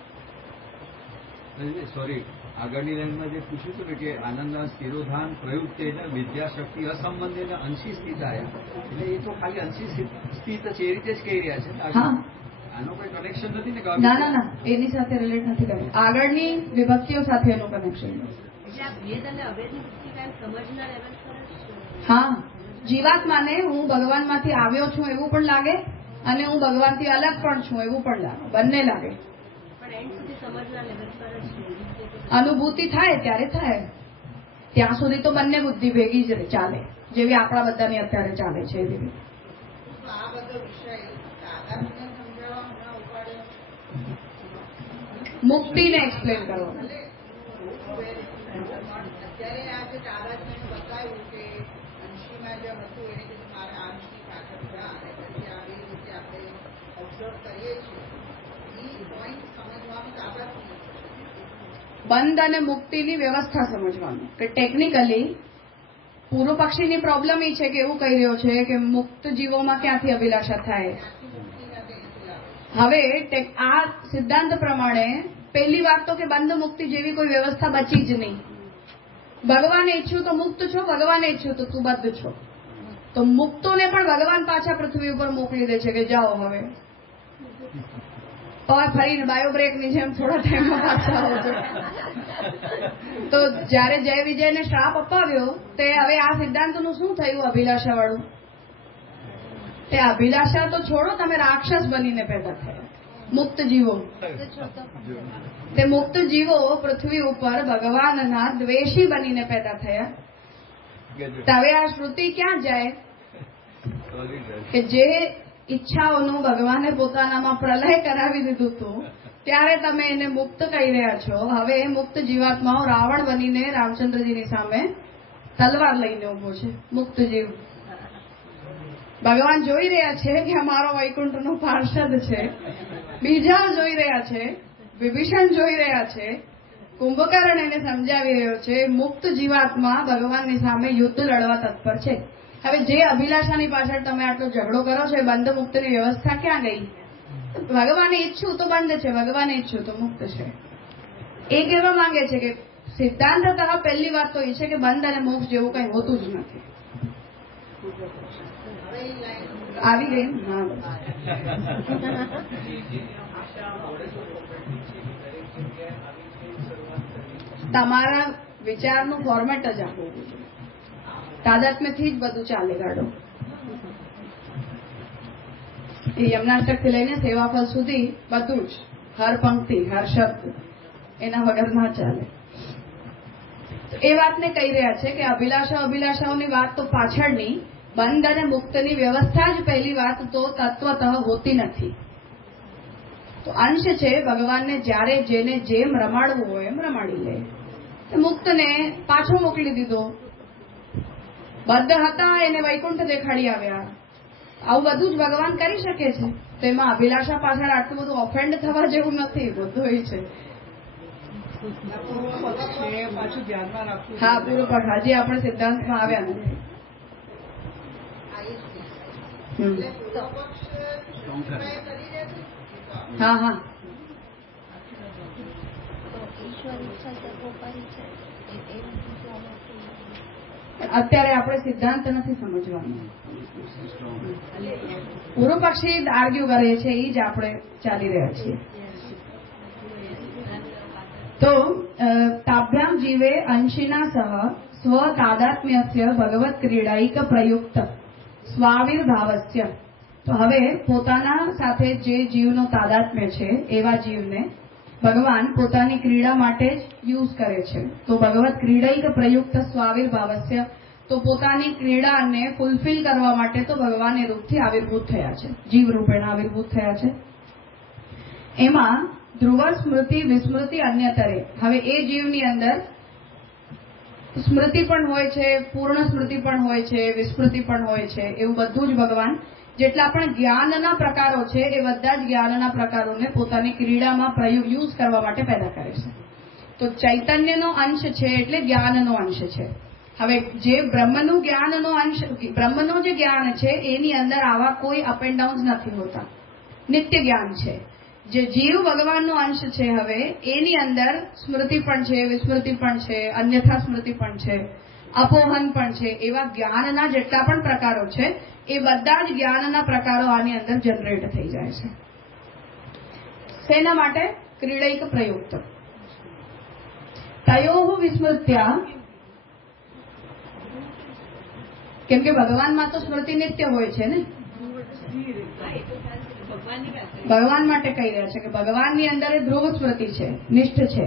સોરી, આગળની લાઈનમાં જે પૂછ્યું હતું ને કે આનંદના સ્થિરોધાન પ્રયુક્ત વિદ્યાશક્તિ અસંબંધી અંશી સ્થિત આવ્યા, એટલે એ તો ખાલી અંશી સ્થિત છે એ રીતે જ કહી રહ્યા છે. હા, આનો કોઈ કનેક્શન નથી ને? ના ના ના, એની સાથે રિલેટ નથી કરી. આગળની વિભક્તિઓ સાથે એનું કનેક્શન. એટલે આ ભેદ અને અભેદની વૃત્તિ કાંઈ સમજના લેવલ પર જ છે. હા, જીવાત્માને હું ભગવાનમાંથી આવ્યો છું એવું પણ લાગે અને હું ભગવાનથી અલગ પણ છું એવું પણ લાગે, બંને લાગે. પણ એન્ડ સુધી સમજના લેવલ પર જ છે. અનુભૂતિ થાય ત્યારે થાય, ત્યાં સુધી તો બંને બુદ્ધિ ભેગી જ ચાલે, જેવી આપણા બધાની અત્યારે ચાલે છે એવી રીતે. આ બધો વિષય દાદાને સમજાવવા હમણાં ઉપાડ્યો. મુક્તિને એક્સપ્લેન કરવા. અત્યારે આ જે દાદાને બતાવ્યું કે અંશીમાં જે હતું એને કીધું મારે અંશની પાછળ જા, અને પછી આવી રીતે આપણે ઓબ્ઝર્વ કરીએ છીએ એ પોઈન્ટ સમજવાનું દાદા બંધ અને મુક્તિની વ્યવસ્થા સમજવાનું કે ટેકનિકલી પૂર્વ પક્ષીની પ્રોબ્લેમ એ છે કે એવું કહી રહ્યો છે કે મુક્ત જીવોમાં ક્યાંથી અભિલાષા થાય. હવે આ સિદ્ધાંત પ્રમાણે પહેલી વાત તો કે બંધ મુક્તિ જેવી કોઈ વ્યવસ્થા બચી જ નહીં. ભગવાને ઈચ્છ્યું તો મુક્ત છો, ભગવાને ઈચ્છ્યું તો તું બદ્ધ છો. તો મુક્તોને પણ ભગવાન પાછા પૃથ્વી ઉપર મોકલી દે છે કે જાઓ હવે ફરીને બાયોબ્રેકની જેમ થોડા ટાઈમમાં પાછા આવજો. તો જયારે જય વિજયને શ્રાપ અપાવ્યો તે હવે આ સિદ્ધાંતનું શું થયું અભિલાષા વાળું? તે અભિલાષા તો છોડો, તમે રાક્ષસ બનીને પેદા થયા મુક્ત જીવો. તે મુક્ત જીવો પૃથ્વી ઉપર ભગવાનના દ્વેષી બનીને પેદા થયા. હવે આ શ્રુતિ ક્યાં જાય કે જે ઈચ્છાઓનું ભગવાને પોતાનામાં પ્રલય કરાવી દીધું હતું ત્યારે તમે એને મુક્ત કહી રહ્યા છો. હવે મુક્ત જીવાત્માઓ રાવણ બનીને રામચંદ્રજીની સામે તલવાર લઈને ઉભો છે. મુક્ત જીવ ભગવાન જોઈ રહ્યા છે કે અમારો વૈકુંઠનો પાર્ષદ છે, બીજા જોઈ રહ્યા છે, વિભીષણ જોઈ રહ્યા છે, કુંભકર્ણ એને સમજાવી રહ્યો છે. મુક્ત જીવાત્મા ભગવાનની સામે યુદ્ધ લડવા તત્પર છે. હવે જે અભિલાષાની પાછળ તમે આટલો ઝઘડો કરો છો એ બંધ મુક્તની વ્યવસ્થા ક્યાં ગઈ? ભગવાને ઈચ્છું તો બંધ છે, ભગવાને ઈચ્છું તો મુક્ત છે. એ કહેવા માંગે છે કે સિદ્ધાંતતઃ પહેલી વાત તો એ છે કે બંધ અને મોક્ષ જેવું કઈ હોતું જ નથી. આવી ગઈ? હા, તમારા વિચારનું ફોર્મેટ જ આપવું જોઈએ. તાદાત્મ્યથી જ બધું ચાલે ગાડો. એ યમનાષ્ટકથી લઈને સેવાફલ સુધી બધું જ, હર પંક્તિ હર શબ્દ એના વગર ના ચાલે. એ વાતને કહી રહ્યા છે કે અભિલાષાઓની વાત તો પાછળની, બંધ અને મુક્તની વ્યવસ્થા જ પહેલી વાત તો તત્વતઃ હોતી નથી. તો અંશ છે ભગવાનને જ્યારે જેને જેમ રમાડવું હોય એમ રમાડી લે. મુક્તને પાછો મોકલી દીધો. બદ્ધ હતા એને વૈકુંઠ દેખાડી આવ્યા. આવું બધું જ ભગવાન કરી શકે છે. તો એમાં અભિલાષા પાછળ આટલું બધું ઓફેન્ડ થવા જેવું નથી. બધું એ છે. પાછું ધ્યાનમાં રાખવું. હા, પૂરું પક્ષ હજી આપણે સિદ્ધાંતમાં આવ્યા નથી. હા હા, ઈશ્વર ઈચ્છા સર્વોપરી છે. અત્યારે આપણે સિદ્ધાંત નથી સમજવાનું. પૂર્વ પક્ષી આર્ગ્યુ કરે છે એ જ આપણે ચાલી રહ્યા છીએ. તો તાભ્યામ જીવે અંશિના સહ સ્વ તાદાત્મ્યસ્ય ભગવત ક્રીડાઈક પ્રયુક્ત સ્વાવિર્ભાવસ્ય. તો હવે પોતાના સાથે જે જીવનો તાદાત્મ્ય છે એવા જીવને ભગવાન પોતાની ક્રીડા માટે જ યુઝ કરે છે. તો ભગવત ક્રીડૈક પ્રયુક્ત સ્વાવિર્ભાવસ્ય, તો પોતાની ક્રીડાને ફૂલફિલ કરવા માટે તો ભગવાન એ રૂપથી આવિર્ભૂત થયા છે, જીવ રૂપેણ આવિર્ભૂત થયા છે. એમાં ધ્રુવ સ્મૃતિ વિસ્મૃતિ અન્યતરે, હવે એ જીવની અંદર સ્મૃતિ પણ હોય છે, પૂર્ણ સ્મૃતિ પણ હોય છે, વિસ્મૃતિ પણ હોય છે. એવું બધું જ ભગવાન જેટલા પણ જ્ઞાનના પ્રકારો છે એ બધા જ જ્ઞાનના પ્રકારોને પોતાની ક્રીડામાં યુઝ કરવા માટે પેદા કરે છે. તો ચૈતન્યનો અંશ છે એટલે જ્ઞાનનો અંશ છે. હવે જે બ્રહ્મનું જ્ઞાનનો અંશ, બ્રહ્મનો જે જ્ઞાન છે એની અંદર આવા કોઈ અપ એન્ડ ડાઉન્સ નથી હોતા, નિત્ય જ્ઞાન છે. જે જીવ ભગવાનનો અંશ છે હવે એની અંદર સ્મૃતિ પણ છે, વિસ્મૃતિ પણ છે, અન્યથા સ્મૃતિ પણ છે, અપોહન પણ છે. એવા જ્ઞાનના જેટલા પણ પ્રકારો છે એ બધા જ જ્ઞાનના પ્રકારો આની અંદર જનરેટ થઈ જાય છે. શેના માટે? ક્રીડૈક પ્રયુક્ત. તયોઃ વિસ્મૃત્યા, કેમ કે ભગવાનમાં તો સ્મૃતિ નિત્ય હોય છે ને. ભગવાન માટે કહી રહ્યા છે કે ભગવાનની અંદર ધ્રુવ સ્મૃતિ છે, નિષ્ઠ છે.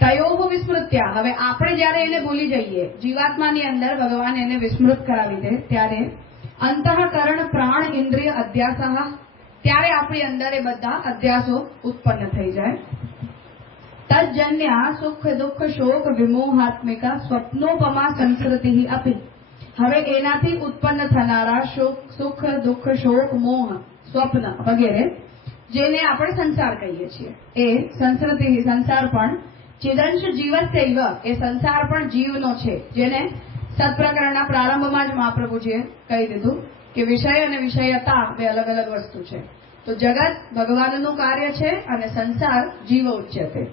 તયોઃ વિસ્મૃત્યા, હવે આપણે જયારે એને ભૂલી જઈએ, જીવાત્માની અંદર ભગવાન એને વિસ્મૃત કરાવી દે ત્યારે અંતઃકરણ પ્રાણ ઇન્દ્રિય અધ્યાસઃ, ત્યારે આપણી અંદર એ બધા અધ્યાસો ઉત્પન્ન થઈ જાય. તજ્જન્યા સુખ દુઃખ શોક વિમોહાત્મિકા સ્વપ્નોપમા સંસ્કૃતિ અપી, હવે એનાથી ઉત્પન્ન થનારા સુખ દુઃખ શોક મોહ સ્વપ્ન વગેરે જેને આપણે સંસાર કહીએ છીએ, એ સંસ્કૃતિ સંસાર પણ ચિદંશ જીવસ્યૈવ, એ સંસાર પણ જીવનો છે. જેને સત્પ્રકરણના પ્રારંભમાં જ મહાપ્રભુજીએ કહી દીધું કે વિષય અને વિષયતા બે અલગ અલગ વસ્તુ છે. તો જગત ભગવાનનું કાર્ય છે અને સંસાર જીવ ઉચ્યતે.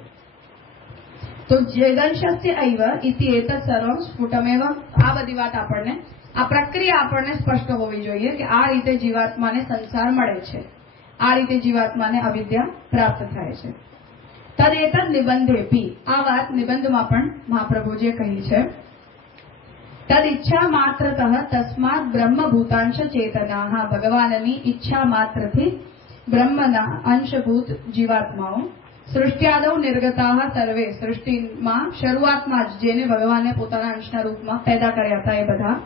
તો ચિદંશસ્ય એવ ઇતિ એતત સર્વં સ્ફુટમેવ, આ બધી વાત આપણને, આ પ્રક્રિયા આપણને સ્પષ્ટ હોવી જોઈએ કે આ રીતે જીવાત્માને સંસાર મળે છે, આ રીતે જીવાત્માને અવિદ્યા પ્રાપ્ત થાય છે. તદેતદ નિબંધેપી, આ વાત નિબંધમાં પણ મહાપ્રભુજીએ કહી છે. તદ ઈચ્છા માત્રતઃ તસ્માત બ્રહ્મભૂતાંશ ચેતના, ભગવાનની ઈચ્છા માત્રથી બ્રહ્મના અંશભૂત જીવાત્માઓ સૃષ્ટિયાદૌ નિર્ગતા સર્વે, સૃષ્ટિમાં શરૂઆતમાં જ જેને ભગવાને પોતાના અંશના રૂપમાં પેદા કર્યા હતા એ બધા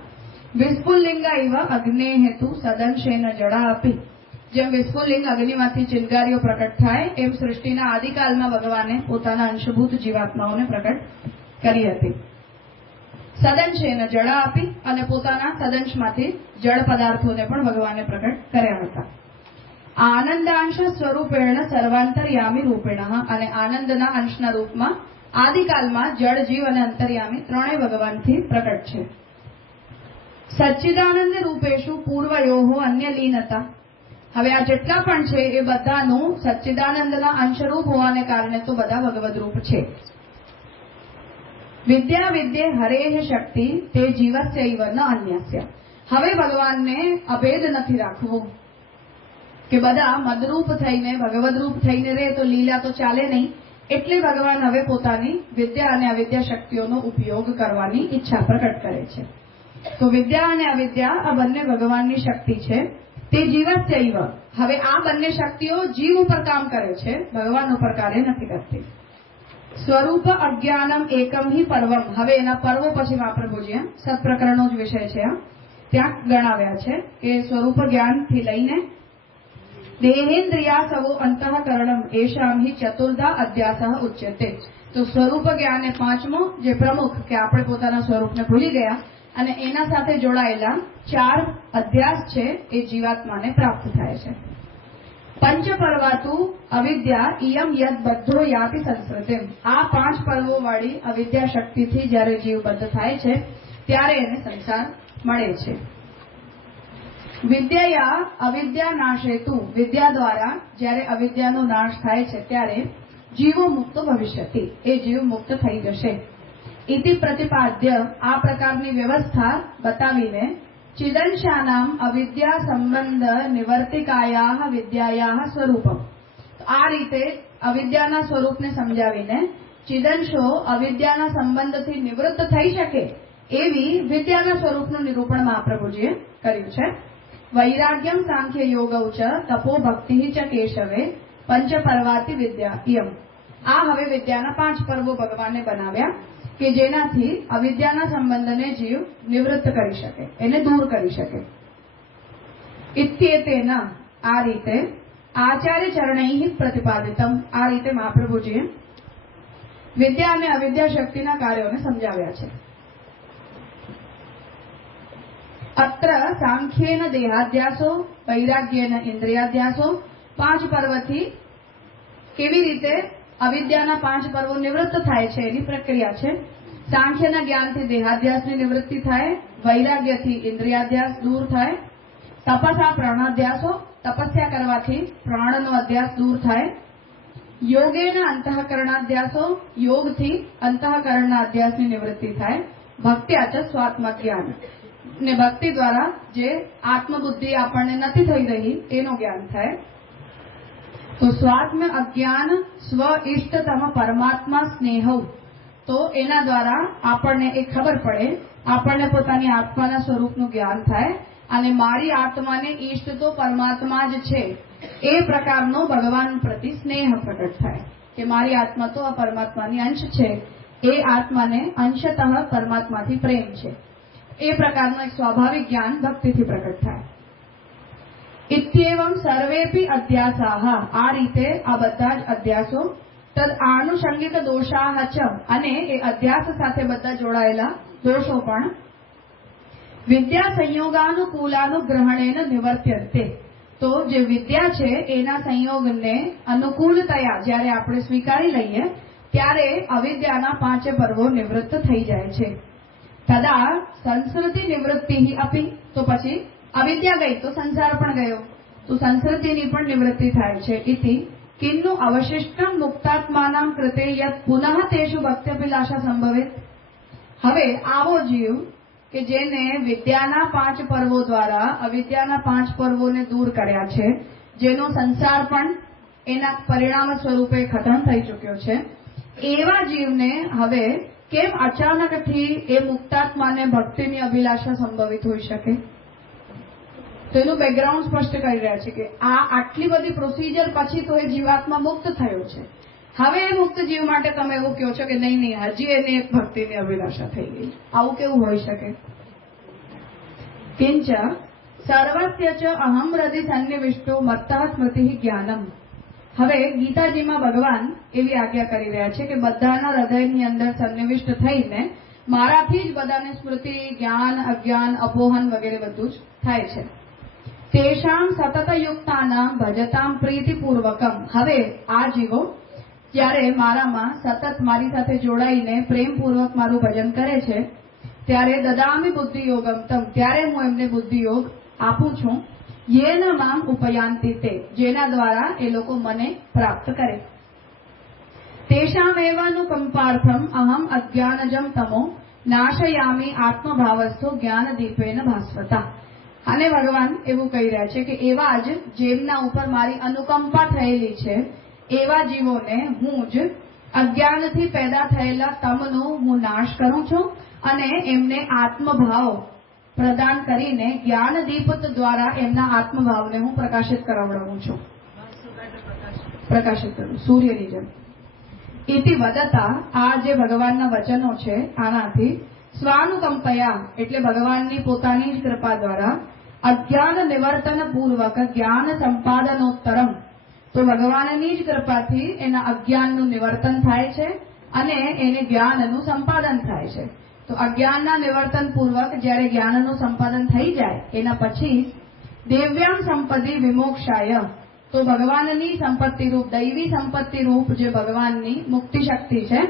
વિસ્ફુલ્લિંગા ઇવ અગ્ને હેતુ સદંશેન જડા અપી, જેમ વિસ્ફુલ્લિંગ અગ્નિમાંથી ચિનગારીઓ પ્રકટ થાય એમ સૃષ્ટિના આદિકાલમાં ભગવાને પોતાના અંશભૂત જીવાત્માઓને પ્રકટ કરી હતી. સદંશેન જડા આપી, અને પોતાના સદંશમાંથી જળ પદાર્થોને પણ ભગવાને પ્રકટ કર્યા હતા. આનંદાંશ સ્વરૂપેણ સર્વાંતર્યામી રૂપેણ, અને આનંદના અંશના રૂપમાં આદિકાલમાં જળ જીવ અને અંતર્યામી ત્રણેય ભગવાનથી પ્રકટ છે. સચ્ચિદાનંદ રૂપેશુ પૂર્વયોહો અન્ય લીનતા, હવે આ જેટલા પણ છે એ બધાનું સચ્ચિદાનંદના અંશરૂપ હોવાને કારણે તો બધા ભગવદ રૂપ છે. વિદ્યા વિદ્યે હરેહ શક્તિ તે જીવસ્યૈવ ન અન્યસ્ય, હવે ભગવાનને અભેદ નથી રાખવો કે બધા મદરૂપ થઈને ભગવદ રૂપ થઈને રહે તો લીલા તો ચાલે નહીં, એટલે ભગવાન હવે પોતાની વિદ્યા અને અવિદ્યા શક્તિઓનો ઉપયોગ કરવાની ઈચ્છા પ્રકટ કરે છે. તો વિદ્યા અને અવિદ્યા આ બંને ભગવાનની શક્તિ છે. તે જીવસ્યૈવ, હવે આ બંને શક્તિઓ જીવ ઉપર કામ કરે છે, ભગવાન ઉપર કાર્ય નથી કરતી. સ્વરૂપ અજ્ઞાનમ એકમ હિ પર્વમ, હવે એના પર્વો પછી મહાપ્રભુજીએ સત્પ્રકરણનો જ વિષય છે ત્યાં ગણાવ્યા છે કે સ્વરૂપ જ્ઞાનથી લઈને દેહેન્દ્રિયાસવો અંતઃકરણમ એશામ હિ ચતુર્ધા અધ્યાસઃ ઉચ્યતે. તો સ્વરૂપ જ્ઞાન એ પાંચમો જે પ્રમુખ કે આપણે પોતાના સ્વરૂપને ભૂલી ગયા અને એના સાથે જોડાયેલા 4 અધ્યાસ છે એ જીવાત્માને પ્રાપ્ત થાય છે. પંચ પર્વાતુ અવિદ્યા ઇયમ યદ બધ્ધો યાતિ સંસ્કૃતિમ, આ 5 પર્વો વાળી અવિદ્યા શક્તિથી જ્યારે જીવ બદ્ધ થાય છે ત્યારે એને સંસાર મળે છે. વિદ્યા અવિદ્યા નાશેતુ, વિદ્યા દ્વારા જ્યારે અવિદ્યાનો નાશ થાય છે ત્યારે જીવો મુક્ત ભવિષ્યતિ, એ જીવ મુક્ત થઈ જશે. ઇતિ પ્રતિપાદ્ય, આ પ્રકારની વ્યવસ્થા બતાવીને ચિદંશાનામ અવિદ્યા સંબંધ નિવર્તિકાયા વિદ્યાયા સ્વરૂપમ, આ રીતે અવિદ્યાના સ્વરૂપને સમજાવીને ચિદંશો અવિદ્યાના સંબંધથી નિવૃત્ત થઈ શકે એવી વિદ્યાના સ્વરૂપનું નિરૂપણ મહાપ્રભુજીએ કર્યું છે. વૈરાગ્યમ સાંખ્ય યોગૌ ચ તપો ભક્તિ ચ કેશવે પંચ પર્વાતિ વિદ્યા યમ. આ હવે વિદ્યાના 5 પર્વો ભગવાને બનાવ્યા કે જેનાથી અવિદ્યાના સંબંધને જીવ નિવૃત્ત કરી શકે, એને દૂર કરી શકે. ઇત્યેતેન, આ રીતે આચાર્ય ચરણૈ પ્રતિપાદિતમ, આ રીતે મહાપ્રભુજીએ વિદ્યા અને અવિદ્યા શક્તિના કાર્યોને સમજાવ્યા છે. અત્ર સાંખ્યેન દેહાધ્યાસો, વૈરાગ્યેન ઇન્દ્રિયાધ્યાસો, 5 પર્વથી કેવી રીતે અવિદ્યાના 5 પર્વો નિવૃત્ત થાય છે એની પ્રક્રિયા છે. સાંખ્યના જ્ઞાનથી દેહાધ્યાસની નિવૃત્તિ થાય, વૈરાગ્યથી ઇન્દ્રિયાધ્યાસ દૂર થાય, તપસા પ્રાણાધ્યાસો, તપસ્યા કરવાથી પ્રાણનો અધ્યાસ દૂર થાય, યોગેન અંતઃકરણાધ્યાસો, યોગથી અંતઃકરણના અધ્યાસની નિવૃત્તિ થાય, ભક્ત્યા ચ સ્વાત્મ જ્ઞાન, ને ભક્તિ દ્વારા જે આત્મબુદ્ધિ આપણને નથી થઈ રહી એનું જ્ઞાન થાય. તો સ્વાત્મ અજ્ઞાન સ્વ ઇષ્ટતમ પરમાત્મા સ્નેહ, તો એના દ્વારા આપણને એ ખબર પડે, આપણને પોતાની આત્માના સ્વરૂપનું જ્ઞાન થાય અને મારી આત્માને ઈષ્ટ તો પરમાત્મા જ છે એ પ્રકારનો ભગવાન પ્રતિ સ્નેહ પ્રગટ થાય કે મારી આત્મા તો આ પરમાત્માની અંશ છે, એ આત્માને અંશતઃ પરમાત્માથી પ્રેમ છે, એ પ્રકારનું એક સ્વાભાવિક જ્ઞાન ભક્તિથી પ્રગટ થાય. ઇત્યેવમ સર્વેપી અધ્યાસાહ, આ રીતે આ બધા જ અધ્યાસો, તદ આનુષંગિક દોષાહ ચ, અને એ અધ્યાસ સાથે બધા જોડાયેલા દોષો પણ વિદ્યા સંયોગાનુકૂલાનુગ્રહણેન નિવર્ત્યન્તે, તો જે વિદ્યા છે એના સંયોગને અનુકૂળતયા જ્યારે આપણે સ્વીકારી લઈએ ત્યારે અવિદ્યાના 5 પર્વો નિવૃત્ત થઈ જાય છે. તદા સંસ્કૃતિ નિવૃત્તિ અપી, તો પછી અવિદ્યા ગઈ તો સંસાર પણ ગયો, તો સંસ્કૃતિની પણ નિવૃત્તિ થાય છે. ઇતિ કિન્નુ અવશિષ્ટમ મુક્તાત્માનામ કૃતે યત પુનઃ તેષુ ભક્ત્યભિલાષા સંભવેત. હવે આવો જીવ કે જેને વિદ્યાના 5 પર્વો દ્વારા અવિદ્યાના 5 પર્વોને દૂર કર્યા છે, જેનો સંસાર પણ એના પરિણામ સ્વરૂપે ખતમ થઈ ચૂક્યો છે, એવા જીવને હવે કેમ અચાનકથી એ મુક્તાત્માને ભક્તિની અભિલાષા સંભવિત હોઈ શકે? તો એનું બેકગ્રાઉન્ડ સ્પષ્ટ કરી રહ્યા છે કે આ આટલી બધી પ્રોસિજર પછી તો એ જીવાત્મા મુક્ત થયો છે. હવે એ મુક્ત જીવ માટે તમે એવું કહો છો કે નહીં નહીં, હજી એને એક ભક્તિની અભિલાષા થઈ ગઈ. આવું કેવું હોઈ શકે? કિંચ સર્વસ્ય ચ અહમ હૃદિ સન્નિવિષ્ટો મત્તઃ સ્મૃતિ જ્ઞાનમ. હવે ગીતાજીમાં ભગવાન એવી આજ્ઞા કરી રહ્યા છે કે બધાના હૃદયની અંદર સન્નિવિષ્ટ થઈને મારાથી જ બધાને સ્મૃતિ, જ્ઞાન, અજ્ઞાન, અપોહન વગેરે બધું જ થાય છે. તેષામ સતત યુક્તાનામ ભજતામ પ્રીતિપૂર્વકમ. હવે આ જીવો જ્યારે મારામાં સતત મારી સાથે જોડાઈને પ્રેમપૂર્વક મારું ભજન કરે છે ત્યારે દદામિ બુદ્ધિયોગમ તમ, ત્યારે હું એમને બુદ્ધિયોગ આપું છું. યેન મામ ઉપયાન્તિ તે, જેના દ્વારા એ લોકો મને પ્રાપ્ત કરે. તેષામ એવાનુકંપાર્થમ અહમ અજ્ઞાનજમ તમો નાશયામી આત્મભાવસ્થો જ્ઞાનદીપેન ભાસ્વતા. અને ભગવાન એવું કહી રહ્યા છે કે એવા જ જેમના ઉપર મારી અનુકંપા થયેલી છે એવા જીવોને હું જ અજ્ઞાનથી પેદા થયેલા તમનો હું નાશ કરું છું અને એમને આત્મભાવ પ્રદાન કરીને જ્ઞાનદીપ દ્વારા એમના આત્મભાવને હું પ્રકાશિત કરાવડાવું છું. પ્રકાશિત કરું સૂર્યની જેમ. ઇતિ વદતા, આ જે ભગવાનના વચનો છે આનાથી સ્વાનુકંપયા એટલે ભગવાનની પોતાની જ કૃપા દ્વારા અજ્ઞાન નિવર્તન પૂર્વક જ્ઞાન સંપાદનોત્તરમ, તો ભગવાનની જ કૃપાથી એના અજ્ઞાનનું નિવર્તન થાય છે અને એને જ્ઞાનનું સંપાદન થાય છે. તો અજ્ઞાનના નિવર્તન પૂર્વક જ્યારે જ્ઞાનનું સંપાદન થઈ જાય એના પછી દિવ્યામ સંપત્તિ વિમોક્ષાય, તો ભગવાનની સંપત્તિ રૂપ, દૈવી સંપત્તિ રૂપ જે ભગવાનની મુક્તિ શક્તિ છે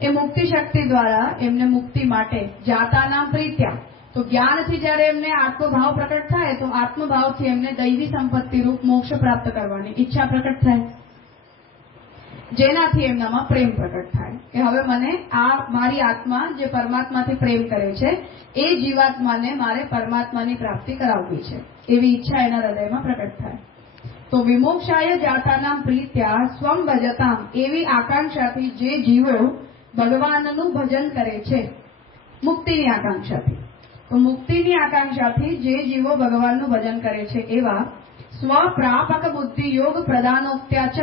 એ મુક્તિ શક્તિ દ્વારા એમને મુક્તિ માટે જાતાનામ પ્રીત્યા, તો જ્ઞાનથી જ્યારે એમને આત્મભાવ પ્રકટ થાય તો આત્મભાવથી એમને દૈવી સંપત્તિ રૂપ મોક્ષ પ્રાપ્ત કરવાની ઈચ્છા પ્રકટ થાય, જેનાથી એમનામાં પ્રેમ પ્રકટ થાય કે હવે મને આ મારી આત્મા જે પરમાત્માથી પ્રેમ કરે છે એ જીવાત્માને મારે પરમાત્માની પ્રાપ્તિ કરાવવી છે, એવી ઈચ્છા એના હૃદયમાં પ્રકટ થાય. તો વિમોક્ષાય જાતાનામ પ્રીત્યા સ્વમ ભજતામ, એવી આકાંક્ષાથી જે જીવો ભગવાનનું ભજન કરે છે મુક્તિની આકાંક્ષાથી, તો મુક્તિની આકાંક્ષાથી જે જીવો ભગવાનનું ભજન કરે છે એવા સ્વપ્રાપક બુદ્ધિ યોગ પ્રદાનોક્ત્યા ચ,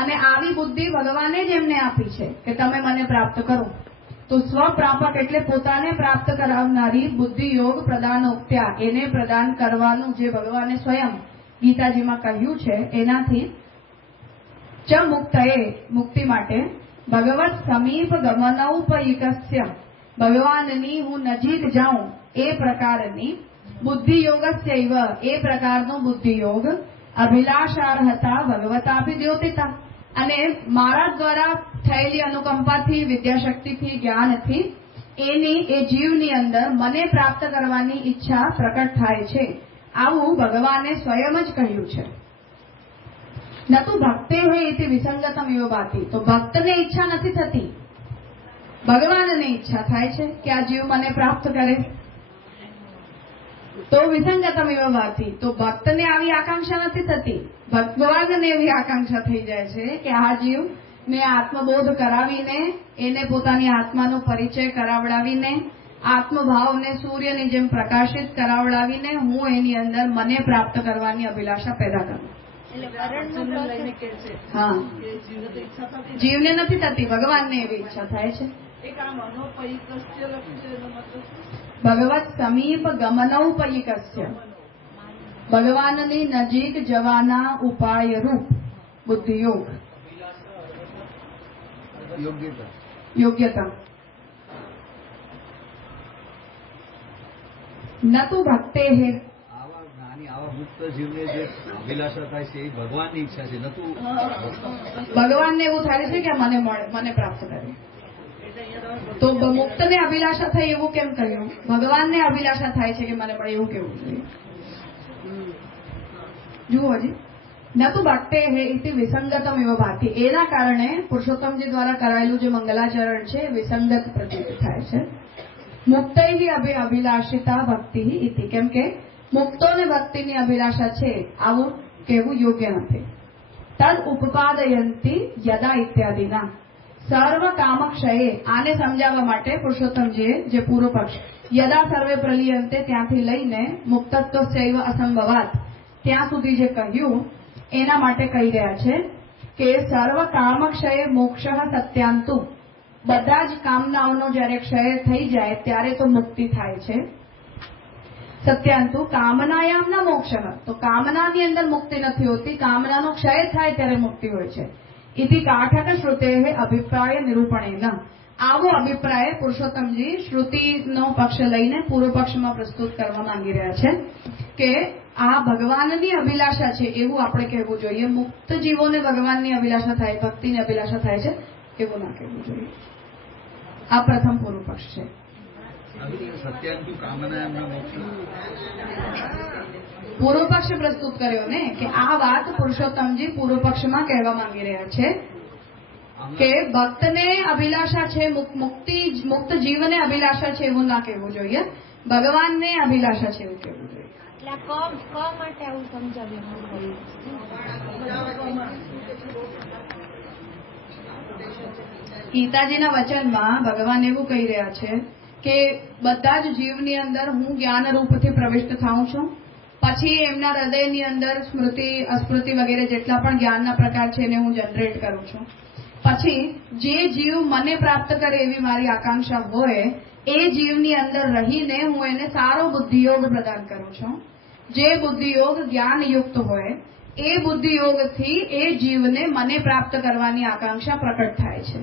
અને આવી બુદ્ધિ ભગવાને જ એમને આપી છે કે તમે મને પ્રાપ્ત કરો. તો સ્વપ્રાપક એટલે પોતાને પ્રાપ્ત કરાવનારી બુદ્ધિ યોગ પ્રદાનોક્ત્યા, એને પ્રદાન કરવાનું જે ભગવાને સ્વયં ગીતાજીમાં કહ્યું છે એનાથી ચ મુક્તયે, મુક્તિ માટે, ભગવત સમીપ ગમનૌપયિકસ્ય, ભગવાનની હું નજીક જાઉં એ પ્રકારની, બુદ્ધિયોગસ્યૈવ, એ પ્રકારનો બુદ્ધિયોગ, અભિલાષાર્હતા ભગવતાભિદ્યોતિતા, અને મારા દ્વારા થયેલી અનુકંપાથી, વિદ્યાશક્તિથી, જ્ઞાનથી એની એ જીવની અંદર મને પ્રાપ્ત કરવાની ઈચ્છા પ્રકટ થાય છે. આવું ભગવાને સ્વયં જ કહ્યું છે. નતુ ભક્તે હોય એથી વિસંગતમ એવો બાતી, તો ભક્તને ઈચ્છા નથી થતી, ભગવાનને ઈચ્છા થાય છે કે આ જીવ મને પ્રાપ્ત કરે. તો વિસંગતમ એવો બાતી, તો ભક્તને આવી આકાંક્ષા નથી થતી, ભગવાનને એવી આકાંક્ષા થઈ જાય છે કે આ જીવને આત્મબોધ કરાવીને, એને પોતાની આત્માનો પરિચય કરાવડાવીને, આત્મભાવને સૂર્યની જેમ પ્રકાશિત કરાવડાવીને હું એની અંદર મને પ્રાપ્ત કરવાની અભિલાષા પેદા કરું. હા, જીવને નથી થતી, ભગવાનને એવી ઈચ્છા થાય છે. ભગવત સમીપ ગમનૌપયિકસ્ય, ભગવાનની નજીક જવાના ઉપાય રૂપ બુદ્ધિયોગ. યોગ્યતા. નતુ ભક્તે હે, આવા મુક્ત જીવને જે અભિલાષા થાય છે એ ભગવાનની ઈચ્છા છે, નતું ભગવાનને એવું થાય છે કે મને મળે, મને પ્રાપ્ત કરે. તો મુક્તને અભિલાષા થાય એવું કેમ કહ્યું? ભગવાનને અભિલાષા થાય છે કે મને મળે એવું કેવું જોઈએ? જુઓ હજી, નતુ ભક્તે હે ઇતિ વિસંગતમ એવો ભાતી, એના કારણે પુરુષોત્તમજી દ્વારા કરાયેલું જે મંગલાચરણ છે વિસંગત પ્રતીત થાય છે. મુક્તૈ અભિલાષિતા ભક્તિ ઇતિ, કેમ કે મુક્તોને ભક્તિની અભિલાષા છે આવું કહેવું યોગ્ય નથી. તદ ઉપપાદયંતી યદા ઇત્યાદિના સર્વ કામક્ષયે, આને સમજાવવા માટે પુરુષોત્તમજીએ જે પૂર્વ પક્ષ યદા સર્વે પ્રલિયંતે ત્યાંથી લઈને મુક્તત્વસ્યૈવ અસંભવાત ત્યાં સુધી જે કહ્યું એના માટે કહી રહ્યા છે કે સર્વ કામક્ષયે મોક્ષ સત્યાંતુ, બધા જ કામનાઓનો જ્યારે ક્ષય થઈ જાય ત્યારે તો મુક્તિ થાય છે. સત્યાંતુ કામનાયામ ન મોક્ષ, તો કામનાની અંદર મુક્તિ નથી હોતી, કામનાનો ક્ષય થાય ત્યારે મુક્તિ હોય છે. ઇતિ કાઠક શ્રુતે અભિપ્રાય નિરૂપણેન, આવો અભિપ્રાય પુરુષોત્તમજી શ્રુતિનો પક્ષ લઈને પૂર્વ પક્ષમાં પ્રસ્તુત કરવા માંગી રહ્યા છે કે આ ભગવાનની અભિલાષા છે એવું આપણે કહેવું જોઈએ. મુક્ત જીવોને ભગવાનની અભિલાષા થાય, ભક્તિની અભિલાષા થાય છે એવું ના કહેવું જોઈએ. આ પ્રથમ પૂર્વ પક્ષ છે. સત્યાંતુ કામના એમના મોક્ષ, પૂર્વ પક્ષ પ્રસ્તુત કર્યો ને કે આ વાત પુરુષોત્તમજી પૂર્વ પક્ષમાં કહેવા માંગી રહ્યા છે કે ભક્તને અભિલાષા છે, મુક્ત જીવને અભિલાષા છે એવું ના કહેવું જોઈએ, ભગવાનને અભિલાષા છે એવું કહેવું જોઈએ. માટે આવું સમજાવ્યું. ગીતાજીના વચનમાં ભગવાન એવું કહી રહ્યા છે કે બધા જ જીવની અંદર હું જ્ઞાન રૂપથી પ્રવિષ્ટ થાઉં છું, પછી એમના હૃદયની અંદર સ્મૃતિ, અસ્મૃતિ વગેરે જેટલા પણ જ્ઞાનના પ્રકાર છે એને હું જનરેટ કરું છું. પછી જે જીવ મને પ્રાપ્ત કરે એવી મારી આકાંક્ષા હોય એ જીવની અંદર રહીને હું એને સારો બુદ્ધિયોગ પ્રદાન કરું છું. જે બુદ્ધિયોગ જ્ઞાનયુક્ત હોય એ બુદ્ધિયોગથી એ જીવને મને પ્રાપ્ત કરવાની આકાંક્ષા પ્રકટ થાય છે.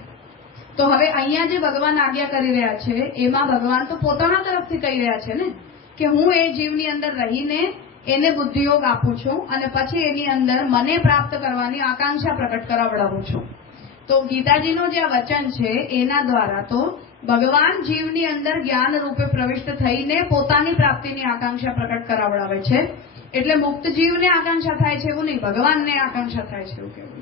તો હવે અહીંયા જે ભગવાન આજ્ઞા કરી રહ્યા છે એમાં ભગવાન તો પોતાના તરફથી કહી રહ્યા છે ને કે હું એ જીવની અંદર રહીને એને બુદ્ધિયોગ આપું છું અને પછી એની અંદર મને પ્રાપ્ત કરવાની આકાંક્ષા પ્રકટ કરાવડાવું છું. તો ગીતાજીનું જે આ વચન છે એના દ્વારા તો ભગવાન જીવની અંદર જ્ઞાન રૂપે પ્રવિષ્ટ થઈને પોતાની પ્રાપ્તિની આકાંક્ષા પ્રકટ કરાવડાવે છે. એટલે મુક્ત જીવને આકાંક્ષા થાય છે એવું નહીં, ભગવાનને આકાંક્ષા થાય છે એવું કેવું.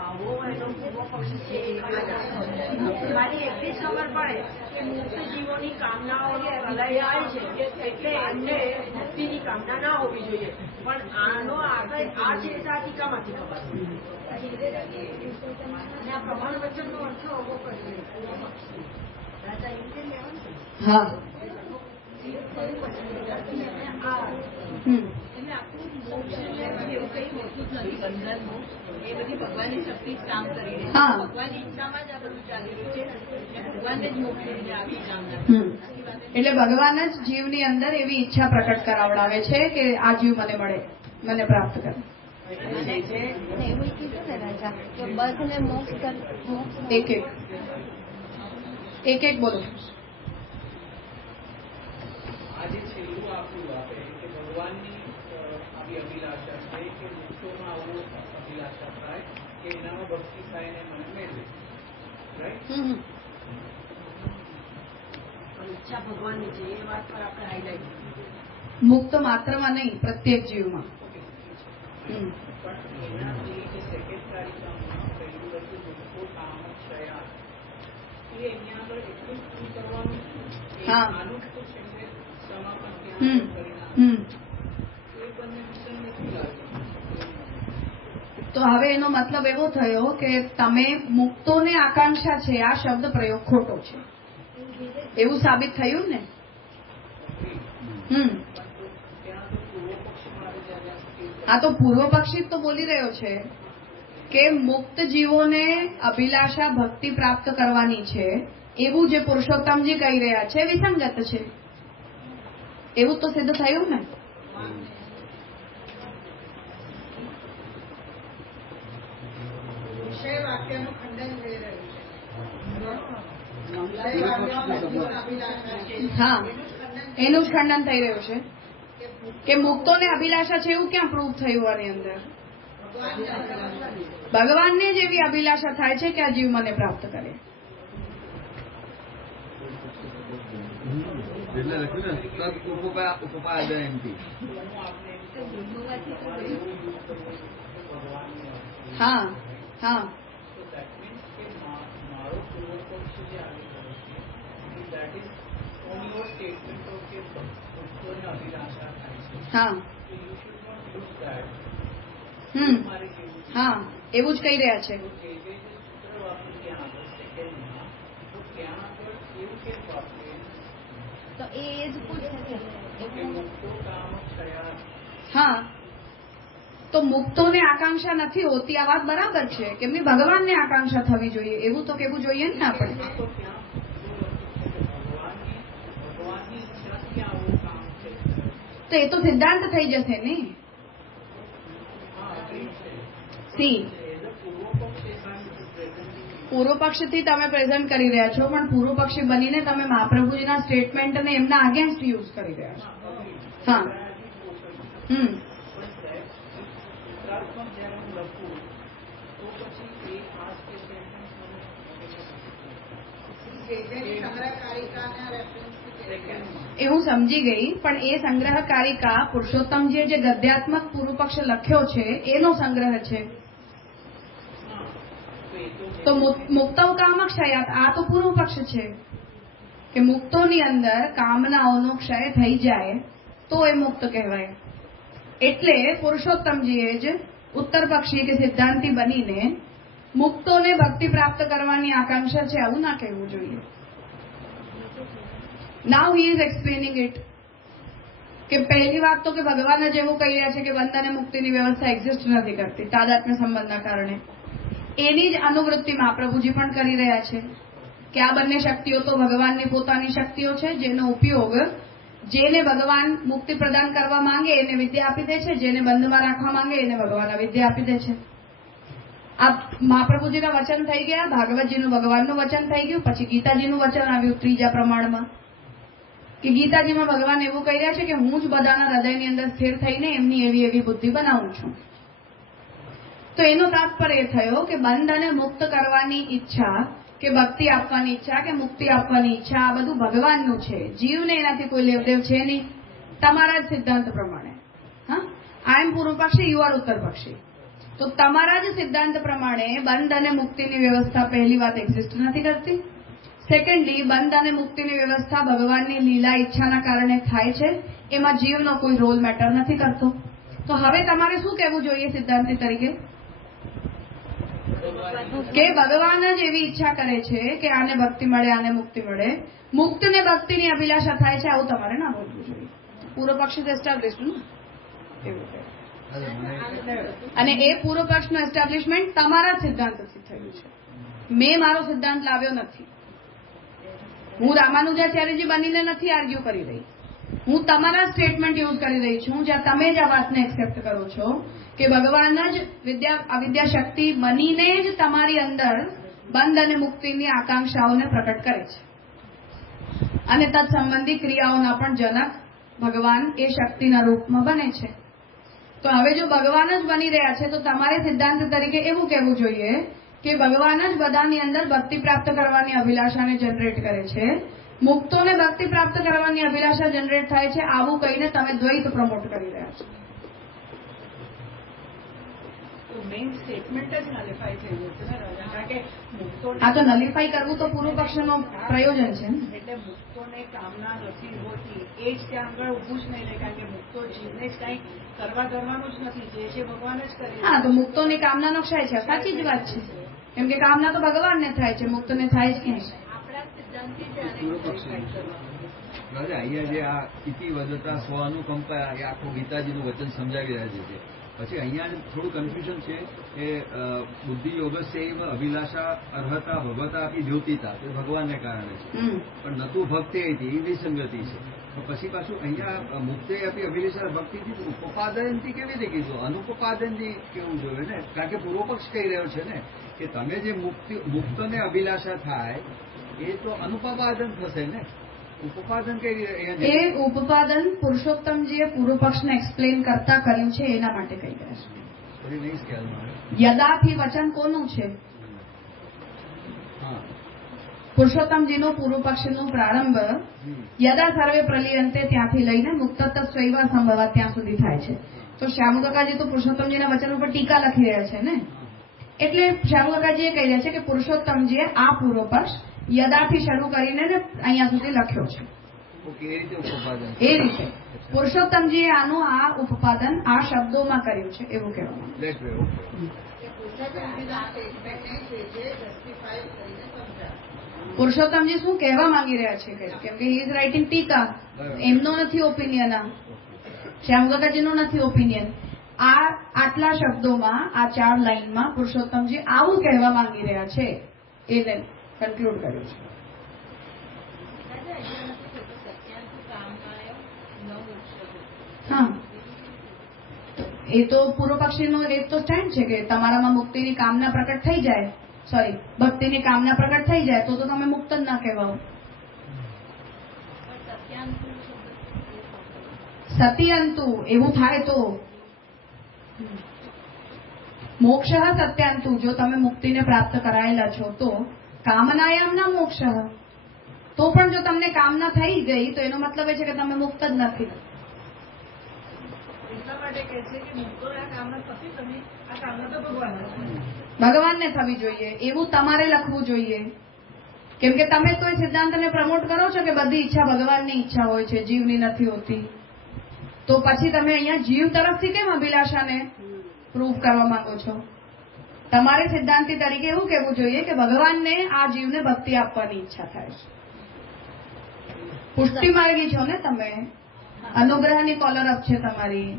આવો એનો પૂર્વ પક્ષ છે મારી એટલી જ ખબર પડે કે મુક્ત જીવોની કામનાઓનો પ્રલય આવે છે એટલે એમને મુક્તિની કામના ના હોવી જોઈએ, પણ આનો આગળ આ છે આ ટીકામાંથી ખબર અને આ પ્રમાણ વચનનો અર્થ હોવો પડશે. હા, એટલે આખું મોક્ષ એટલે એવું કંઈ હોતું જ નથી. બંધન મોક્ષ એ બધી ભગવાનની શક્તિ જ કામ કરી રહી છે. હા. ભગવાનની ઈચ્છામાં જ આ બધું ચાલી રહ્યું છે. એટલે ભગવાનને જ મોક્ષની આવી કામના એટલે ભગવાન જ જીવની અંદર એવી ઈચ્છા પ્રકટ કરાવડાવે છે કે આ જીવ મને મળે, મને પ્રાપ્ત કરે. એવું કીધું ને રાજા કે બધને મોક્ષ એક બોલો. આ જે છેલ્લું આપ્યું આપે કે ભગવાનની આવી અભિલાષા છે કે મુક્તોમાં આવું અભિલાષા થાય કે એનામાં ભક્તિ થાય ને મને મેળવે, રાઈટ? ઈચ્છા ભગવાનની છે એ વાત પર આપણે હાઈલાઈટ. મુક્ત માત્રમાં નહીં, પ્રત્યેક જીવમાં. પણ એનાથી જે સેકન્ડ તારીખમાં પહેલું હતું મુક્તો કામ ક્ષયા, એ અહીંયા આગળ એટલું જ શું કરવાનું કે હા. આનું તો છેલ્લે સમાપન હમ. ત્યાં કરી નાખે. એ બંને મિશન નથી લાગ્યું. તો હવે એનો મતલબ એવો થયો કે તમે મુક્તોને આકાંક્ષા છે આ શબ્દ પ્રયોગ ખોટો છે એવું સાબિત થયું ને. આ તો પૂર્વ પક્ષી તો બોલી રહ્યો છે કે મુક્ત જીવોને અભિલાષા ભક્તિ પ્રાપ્ત કરવાની છે એવું જે પુરુષોત્તમજી કહી રહ્યા છે વિસંગત છે એવું તો સિદ્ધ થયું ને. વિષય વાક્યનું ખંડન થઈ રહ્યું છે. વિષય વાક્યમાં અભિલાષા છે. હા, એનું જ ખંડન એનું જ ખંડન થઈ રહ્યું છે કે મુક્તોને અભિલાષા છે એવું ક્યાં પ્રૂવ થયું આની અંદર. ભગવાનને જ એવી અભિલાષા થાય છે કે આ જીવ મને પ્રાપ્ત કરે. એટલે લખ્યું ને તદ ઉપપાદયંતી. હા હા So that means કે મારો પૂર્વ પક્ષ જે આવી રહ્યો છે that is on your statement of કે ભક્તોને અભિલાષા થાય છે. હા So you should not use that. મારે કેવું છે હા એવું જ કહી રહ્યા છે. તો જે જે સૂત્ર વાપર્યું ત્યાં આગળ સેકન્ડમાં તો ત્યાં આગળ એવું કેમ વાપરે તો એ જ પૂછે છે કે મુક્તો કામ ક્ષયા. હા તો મુક્તોને આકાંક્ષા નથી હોતી આ વાત બરાબર છે કે એમની ભગવાનને આકાંક્ષા થવી જોઈએ એવું તો કેવું જોઈએ ને આપણે. તો ત્યાં ભગવાનની ઈચ્છાથી આવું કામ છે. તો એ તો સિદ્ધાંત થઈ જશે ને. હા અગ્રી છે. સી એઝ અ પૂર્વ પક્ષ એ પ્રેઝન્ટ પૂર્વ પક્ષથી તમે પ્રેઝન્ટ કરી રહ્યા છો પણ પૂર્વ પક્ષી બનીને તમે મહાપ્રભુજીના સ્ટેટમેન્ટને એમના અગેન્સ્ટ યુઝ કરી રહ્યા છો. હા સૂત્રાર્થમાં જ્યારે હું લખું તો પછી એ આ સ્ટેટમેન્ટ સંગ્રહકારિકાના રેફરન્સથી સેકન્ડમાં એ હું સમજી ગઈ પણ એ સંગ્રહકારિકા પુરુષોત્તમજીએ જે ગદ્યાત્મક પૂર્વ પક્ષ લખ્યો છે એનો સંગ્રહ છે. તો મુક્તવ કામક્ષયાત આ તો પૂર્વ પક્ષ છે કે મુક્તોની અંદર કામનાઓનો ક્ષય થઈ જાય તો એ મુક્ત કહેવાય. એટલે પુરુષોત્તમજીએ જ ઉત્તર પક્ષી કે સિદ્ધાંતિ બનીને મુક્તોને ભક્તિ પ્રાપ્ત કરવાની આકાંક્ષા છે આવું ના કહેવું જોઈએ. નાઉ હી ઇઝ એક્સપ્લેનિંગ ઇટ કે પહેલી વાત તો કે ભગવાન જ એવું કહી રહ્યા છે કે બંધ અને મુક્તિની વ્યવસ્થા એક્ઝિસ્ટ નથી કરતી તાદાત્મ્ય સંબંધના કારણે. એની જ અનુવૃત્તિ મહાપ્રભુજી પણ કરી રહ્યા છે કે આ બંને શક્તિઓ તો ભગવાનની પોતાની શક્તિઓ છે જેનો ઉપયોગ જેને ભગવાન મુક્તિ પ્રદાન કરવા માંગે એને વિદ્યા આપી દે છે, જેને બંધમાં રાખવા માંગે એને ભગવાન વિદ્યા આપી દે છે. આ મહાપ્રભુજીના વચન થઈ ગયા, ભાગવતજીનું ભગવાનનું વચન થઈ ગયું, પછી ગીતાજીનું વચન આવ્યું ત્રીજા પ્રમાણમાં કે ગીતાજીમાં ભગવાન એવું કહી રહ્યા છે કે હું જ બધાના હૃદયની અંદર સ્થિર થઈને એમની એવી એવી બુદ્ધિ બનાવું છું. તો એનો તાત્પર્ય થયો કે બંધ અને મુક્ત કરવાની ઈચ્છા કે ભક્તિ આપવાની ઈચ્છા કે મુક્તિ આપવાની ઈચ્છા આ બધું ભગવાનનું છે, જીવને એનાથી કોઈ લેવદેવ છે નહીં તમારા જ સિદ્ધાંત પ્રમાણે. હા, આઈ એમ પૂર્વ પક્ષી, યુ આર ઉત્તર પક્ષી. તો તમારા જ સિદ્ધાંત પ્રમાણે બંધ અને મુક્તિની વ્યવસ્થા પહેલી વાત એક્ઝિસ્ટ નથી કરતી. સેકન્ડલી બંધ અને મુક્તિની વ્યવસ્થા ભગવાનની લીલા ઈચ્છાના કારણે થાય છે, એમાં જીવનો કોઈ રોલ મેટર નથી કરતો. તો હવે તમારે શું કહેવું જોઈએ સિદ્ધાંતિ તરીકે? કે ભગવાન જ એવી ઈચ્છા કરે છે કે આને ભક્તિ મળે, આને મુક્તિ મળે, મુક્તને ભક્તિની અભિલાષા થાય છે, આવું તમારે ના બોલવું જોઈએ. પૂર્વ પક્ષ એસ્ટાબ્લિશ એવું કહે. અને એ પૂર્વ પક્ષનું એસ્ટાબ્લિશમેન્ટ તમારા સિદ્ધાંતથી થયું છે. મેં મારો સિદ્ધાંત લાવ્યો નથી. હું રામાનુજાચાર્યજી બનીને નથી આર્ગ્યુ કરી રહી. હું તમારા સ્ટેટમેન્ટ યુઝ કરી રહી છું, જ્યાં તમે જ આ વાતને એક્સેપ્ટ કરો છો કે ભગવાન જ અવિદ્યા શક્તિ બનીને જ તમારી અંદર બંધ અને મુક્તિની આકાંક્ષાઓને પ્રકટ કરે છે અને તત્સંબંધી ક્રિયાઓના પણ જનક ભગવાન એ શક્તિના રૂપમાં બને છે. તો હવે જો ભગવાન જ બની રહ્યા છે તો તમારે સિદ્ધાંત તરીકે એવું કહેવું જોઈએ કે ભગવાન જ બધાની અંદર ભક્તિ પ્રાપ્ત કરવાની અભિલાષાને જનરેટ કરે છે, મુક્તોને ભક્તિ પ્રાપ્ત કરવાની અભિલાષા જનરેટ થાય છે, આવું કહીને તમે દ્વૈત પ્રમોટ કરી રહ્યા છો. મેઇન સ્ટેટમેન્ટ જ નલિફાઈ થયું છે ને રાજા, કારણ કે મુક્તો આ તો નલિફાઈ કરવું તો પૂર્વ પક્ષનું પ્રયોજન છે. એટલે મુક્તોને કામના નથી હોતી એ જ ત્યાં આગળ ઊભું જ નહીં રહે, કારણ કે મુક્તો જીવને જ કંઈ કરવા કરવાનું જ નથી, જે છે ભગવાન જ કરે. હા, તો મુક્તોની કામનાનો ક્ષય છે, સાચી જ વાત છે. કેમ કે કામના તો ભગવાનને થાય છે, મુક્તને થાય જ ક્યાંય. આપણા સિદ્ધાંતથી રાજા અહીંયા જે આ ઇતિ વધતા સ્વ અનુકંપા એ આખું ગીતાજીનું વચન સમજાવી રહ્યા છે. પછી અહીંયા થોડું કન્ફ્યુઝન છે કે બુદ્ધિ યોગસ્યૈવ અભિલાષા અર્હતા ભગવતા આપી દ્યોતિતા તે ભગવાનને કારણે છે, પણ નતું ભક્તિ હતી એ વિસંગતિ છે. તો પછી પાછું અહીંયા મુક્તે આપી અભિલાષા ભક્તિથી ઉપપાદનથી કેવી રીતે કીધું, અનુપપાદનથી કેવું જોઈએ ને, કારણ કે પૂર્વ પક્ષ કહી રહ્યો છે ને કે તમે જે મુક્તને અભિલાષા થાય એ તો અનુપપાદન થશે ને. ઉપપાદન કઈ રીતે? એ ઉપપાદન પુરુષોત્તમજીએ પૂર્વ પક્ષને એક્સપ્લેન કરતા કર્યું છે, એના માટે કહી રહ્યા છે. યદાથી વચન કોનું છે? પુરુષોત્તમજીનું પૂર્વ પક્ષનું પ્રારંભ યદા સર્વે પ્રલિયંતે ત્યાંથી લઈને મુક્તત્વ સ્વૈવ સંભવા ત્યાં સુધી થાય છે. તો શ્યામકાકાજી તો પુરુષોત્તમજીના વચન ઉપર ટીકા લખી રહ્યા છે ને, એટલે શ્યામકાકાજીએ કહી રહ્યા છે કે પુરુષોત્તમજીએ આ પૂર્વ પક્ષ યદાથી શરૂ કરીને અહીંયા સુધી લખ્યો છે. એ રીતે પુરુષોત્તમજીએ આનું આ ઉપપાદન આ શબ્દોમાં કર્યું છે એવું કહેવામાં. પુરુષોત્તમજી શું કહેવા માંગી રહ્યા છે કેમ કે હી ઇઝ રાઇટિંગ ટીકા, એમનો નથી ઓપિનિયન, આ શ્યામકાકાજીનો નથી ઓપિનિયન. આ આટલા શબ્દોમાં આ 4 લાઈનમાં પુરુષોત્તમજી આવું કહેવા માંગી રહ્યા છે એને કન્ક્લુડ કર્યું છે. હા, એ તો પૂર્વ પક્ષીનો એક તો સ્ટેન્ડ છે કે તમારામાં મુક્તિની કામના પ્રકટ થઈ જાય, ભક્તિની કામના પ્રકટ થઈ જાય તો તમે મુક્ત જ ના કહેવાઓ. સત્યંતુ એવું થાય તો મોક્ષ સત્યાંતુ, જો તમે મુક્તિને પ્રાપ્ત કરાયેલા છો તો કામનાયામ ના મોક્ષ, તો પણ જો તમને કામના થઈ ગઈ તો એનો મતલબ એ છે કે તમે મુક્ત જ નથી. એટલા માટે કહે છે કે મુક્તો આ કામના પછી તમે આ કામના તો ભગવાનને થવી જોઈએ એવું તમારે લખવું જોઈએ. કેમ કે તમે કોઈ સિદ્ધાંતને પ્રમોટ કરો છો કે બધી ઈચ્છા ભગવાનની ઈચ્છા હોય છે, જીવની નથી હોતી, તો પછી તમે અહીંયા જીવ તરફથી કેમ અભિલાષાને પ્રૂવ કરવા માંગો છો? તમારે સિદ્ધાંતિ તરીકે એવું કહેવું જોઈએ કે ભગવાનને આ જીવને ભક્તિ આપવાની ઈચ્છા થાય છે. પુષ્ટિ માર્ગી છો ને તમે, અનુગ્રહની કોલર અપ છે તમારી,